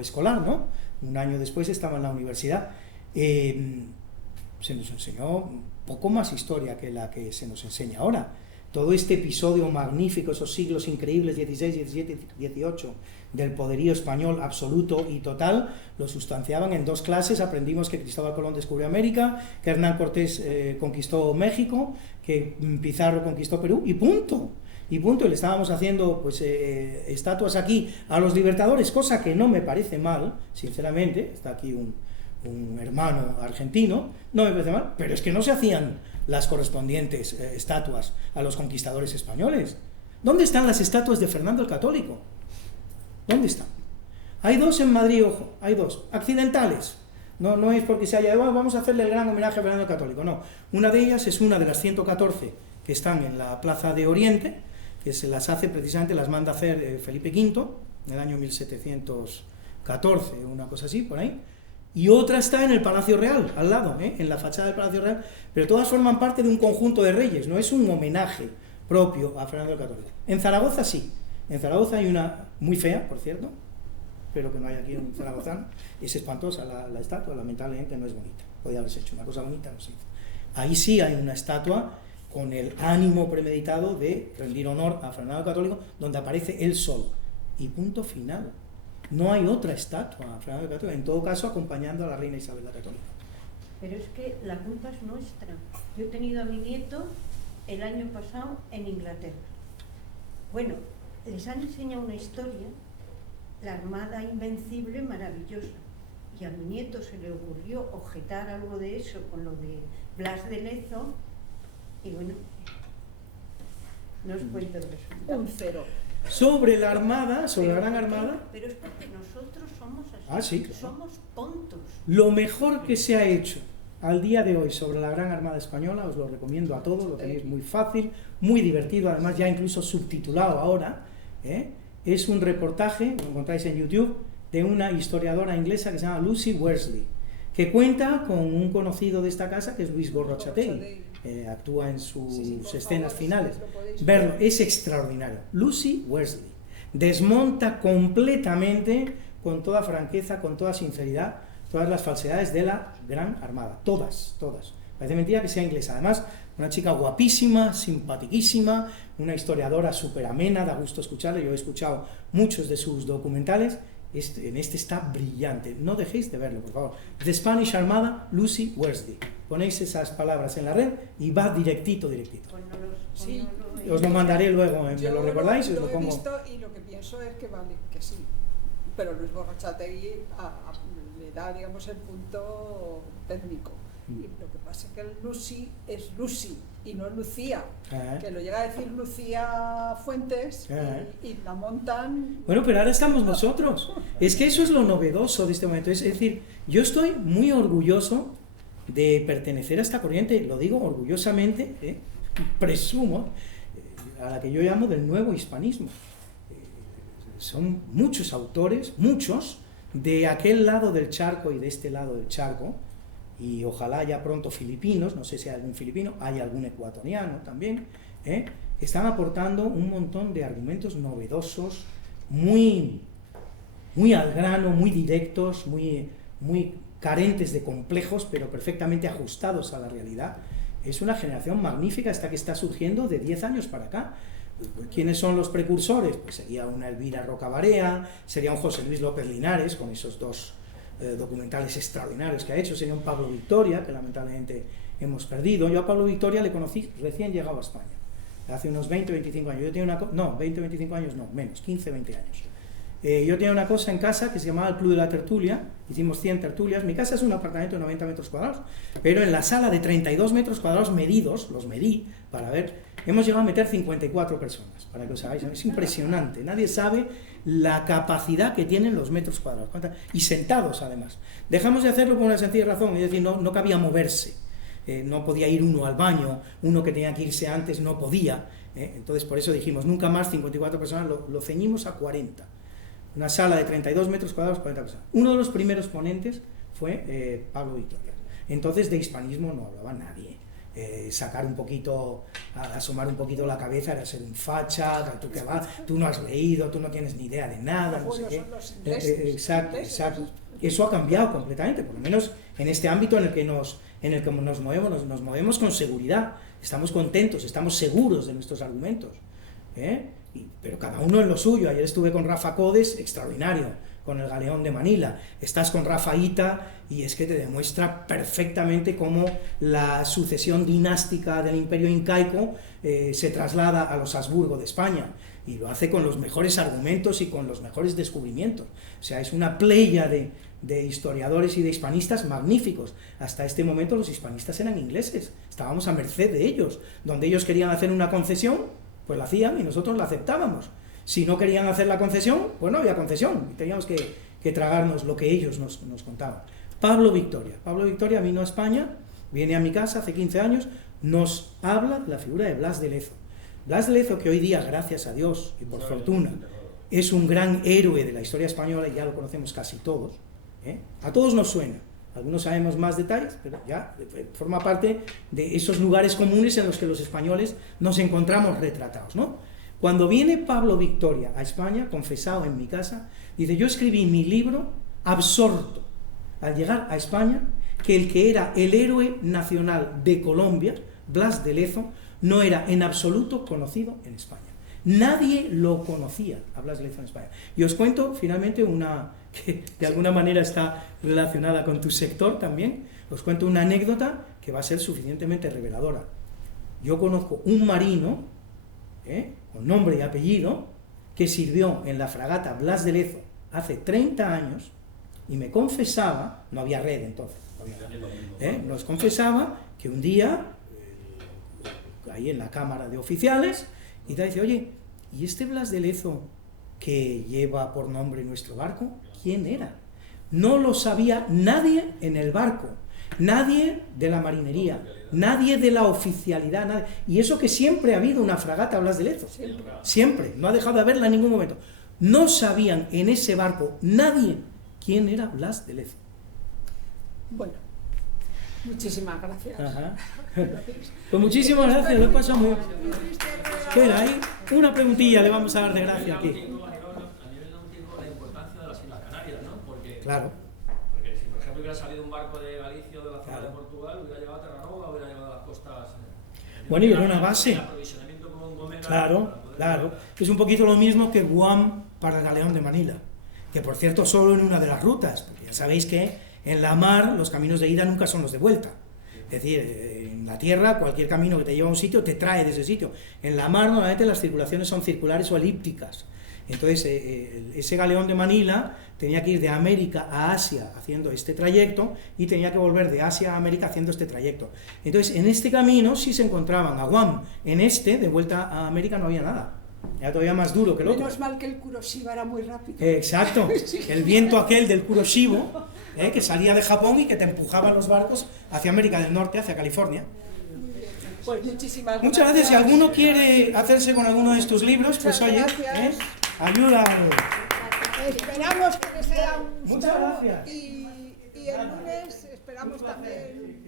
escolar, ¿no? Un año después estaba en la universidad. Se nos enseñó poco más historia que la que se nos enseña ahora. Todo este episodio magnífico, esos siglos increíbles, 16, 17, 18, del poderío español absoluto y total, lo sustanciaban en 2 clases. Aprendimos que Cristóbal Colón descubrió América, que Hernán Cortés conquistó México, que Pizarro conquistó Perú, y punto. Y le estábamos haciendo pues estatuas aquí a los libertadores, cosa que no me parece mal, sinceramente. Está aquí un hermano argentino, no me parece mal, pero es que no se hacían las correspondientes estatuas a los conquistadores españoles. ¿Dónde están las estatuas de Fernando el Católico? ¿Dónde están? Hay 2 en Madrid, ojo, hay 2, accidentales. No es porque se haya, vamos a hacerle el gran homenaje a Fernando el Católico, no. Una de ellas es una de las 114 que están en la Plaza de Oriente, que se las hace precisamente, las manda a hacer Felipe V, en el año 1714, una cosa así, por ahí. Y otra está en el Palacio Real, al lado, en la fachada del Palacio Real, pero todas forman parte de un conjunto de reyes, no es un homenaje propio a Fernando el Católico. En Zaragoza sí, en Zaragoza hay una muy fea, por cierto, pero que no hay aquí en Zaragoza, es espantosa la estatua, lamentablemente no es bonita, podía haberse hecho una cosa bonita, no se hizo. Ahí sí hay una estatua con el ánimo premeditado de rendir honor a Fernando el Católico, donde aparece él solo, y punto final. No hay otra estatua a Fernando el Católico, en todo caso acompañando a la reina Isabel la Católica. Pero es que la culpa es nuestra. Yo he tenido a mi nieto el año pasado en Inglaterra. Bueno, les han enseñado una historia, la Armada Invencible, maravillosa. Y a mi nieto se le ocurrió objetar algo de eso con lo de Blas de Lezo, y bueno, no os cuento el resultado. Un 0. Sobre la Armada, sobre la Gran Armada, Pero es porque nosotros somos así, sí, claro. somos tontos. Lo mejor que se ha hecho al día de hoy sobre la Gran Armada Española, os lo recomiendo a todos, lo tenéis muy fácil, muy divertido, además ya incluso subtitulado ahora, es un reportaje, lo encontráis en YouTube, de una historiadora inglesa que se llama Lucy Worsley, que cuenta con un conocido de esta casa que es Luis Gorrochategui, actúa en sus escenas finales. Verlo, es extraordinario. Lucy Worsley desmonta completamente, con toda franqueza, con toda sinceridad, todas las falsedades de la Gran Armada, todas. Parece mentira que sea inglesa. Además, una chica guapísima, simpatiquísima, una historiadora súper amena, da gusto escucharla. Yo he escuchado muchos de sus documentales. En este está brillante, no dejéis de verlo, por favor. The Spanish Armada, Lucy Worsley. Ponéis esas palabras en la red y va directito. Sí, os lo mandaré luego, ¿me lo recordáis? Yo Os lo lo he pongo. visto y lo que pienso es que vale, que sí. Pero Luis Gorrochategui le da, digamos, el punto técnico. Y lo que pasa es que el Lucy es Lucy y no Lucía, que lo llega a decir Lucía Fuentes y la montan. Bueno, pero ahora estamos nosotros. Es que eso es lo novedoso de este momento. Es decir, yo estoy muy orgulloso de pertenecer a esta corriente, lo digo orgullosamente, presumo, a la que yo llamo del nuevo hispanismo. Son muchos autores, muchos, de aquel lado del charco y de este lado del charco, y ojalá haya pronto filipinos, no sé si hay algún filipino, hay algún ecuatoriano también, que están aportando un montón de argumentos novedosos, muy al grano, muy directos, muy carentes de complejos, pero perfectamente ajustados a la realidad. Es una generación magnífica esta que está surgiendo de 10 años para acá. ¿Quiénes son los precursores? Pues sería una Elvira Rocabarea, sería un José Luis López Linares, con esos dos documentales extraordinarios que ha hecho, sería un Pablo Victoria, que lamentablemente hemos perdido. Yo a Pablo Victoria le conocí recién llegado a España, hace unos 20 o 25 años. Yo tenía no, 20 o 25 años no, menos, 15 o 20 años. Yo tenía una cosa en casa que se llamaba el Club de la Tertulia, hicimos 100 tertulias. Mi casa es un apartamento de 90 metros cuadrados, pero en la sala de 32 metros cuadrados medidos, los medí para ver, hemos llegado a meter 54 personas, para que os hagáis, es impresionante, nadie sabe la capacidad que tienen los metros cuadrados, y sentados además. Dejamos de hacerlo por una sencilla razón, es decir, no cabía moverse, no podía ir uno al baño, uno que tenía que irse antes no podía, entonces por eso dijimos, nunca más 54 personas, lo ceñimos a 40. Una sala de 32 metros cuadrados, 40 personas. Uno de los primeros ponentes fue Pablo Victoria. Entonces de hispanismo no hablaba nadie. Sacar un poquito, asomar un poquito la cabeza era ser un facha, tú que vas, tú no has leído, tú no tienes ni idea de nada, no sé qué. Exacto. Eso ha cambiado completamente, por lo menos en este ámbito en el que nos movemos con seguridad, estamos contentos, estamos seguros de nuestros argumentos. Pero cada uno en lo suyo. Ayer estuve con Rafa Codes, extraordinario, con el Galeón de Manila. Estás con Rafaíta y es que te demuestra perfectamente cómo la sucesión dinástica del imperio incaico se traslada a los Habsburgo de España, y lo hace con los mejores argumentos y con los mejores descubrimientos. O sea, es una playa de historiadores y de hispanistas magníficos. Hasta este momento los hispanistas eran ingleses, estábamos a merced de ellos. Donde ellos querían hacer una concesión, pues la hacían y nosotros la aceptábamos. Si no querían hacer la concesión, pues no había concesión, y teníamos que tragarnos lo que ellos nos contaban. Pablo Victoria. Pablo Victoria vino a España, viene a mi casa hace 15 años, nos habla de la figura de Blas de Lezo. Blas de Lezo, que hoy día, gracias a Dios y por fortuna, es un gran héroe de la historia española, y ya lo conocemos casi todos, ¿eh? A todos nos suena, algunos sabemos más detalles, pero ya forma parte de esos lugares comunes en los que los españoles nos encontramos retratados, ¿no? Cuando viene Pablo Victoria a España, confesado en mi casa, dice: yo escribí mi libro absorto al llegar a España, que el que era el héroe nacional de Colombia, Blas de Lezo, no era en absoluto conocido en España. Nadie lo conocía a Blas de Lezo en España. Y os cuento finalmente una que de alguna manera está relacionada con tu sector también. Os cuento una anécdota que va a ser suficientemente reveladora. Yo conozco un marino, con nombre y apellido, que sirvió en la fragata Blas de Lezo hace 30 años, y me confesaba, no había red entonces, nos confesaba que un día, ahí en la cámara de oficiales, y te dice: oye, ¿y este Blas de Lezo que lleva por nombre nuestro barco, quién era? No lo sabía nadie en el barco, nadie de la marinería, nadie de la oficialidad, nadie. Y eso que siempre ha habido una fragata Blas de Lezo, siempre, no ha dejado de haberla en ningún momento. No sabían en ese barco nadie quién era Blas de Lezo. Bueno, muchísimas gracias. Ajá. Pues muchísimas gracias, lo he pasado muy bien. Espera, hay una preguntilla, le vamos a dar de gracia aquí. A nivel náutico, la importancia de las Islas Canarias, ¿no? Porque si, por ejemplo, hubiera salido un barco de Galicia o de la zona de Portugal, hubiera llegado a Terranova, hubiera llegado a las costas. Bueno, y era una base. El aprovisionamiento con Gomera. Claro. Es un poquito lo mismo que Guam para el Galeón de Manila, que por cierto solo en una de las rutas, porque ya sabéis que en la mar los caminos de ida nunca son los de vuelta. Es decir, en la tierra cualquier camino que te lleva a un sitio te trae de ese sitio. En la mar normalmente las circulaciones son circulares o elípticas. Entonces ese galeón de Manila tenía que ir de América a Asia haciendo este trayecto, y tenía que volver de Asia a América haciendo este trayecto. Entonces en este camino sí se encontraban a Guam, en este de vuelta a América no había nada. Era todavía más duro que el otro. Menos mal que el Kuroshima era muy rápido. Exacto, el viento aquel del Kuroshibo, que salía de Japón y que te empujaban los barcos hacia América del Norte, hacia California. Pues muchas gracias. Si alguno quiere hacerse con alguno de estos libros, pues oye, ayúdalo. Esperamos que les haya gustado. Muchas gracias. Y el lunes esperamos también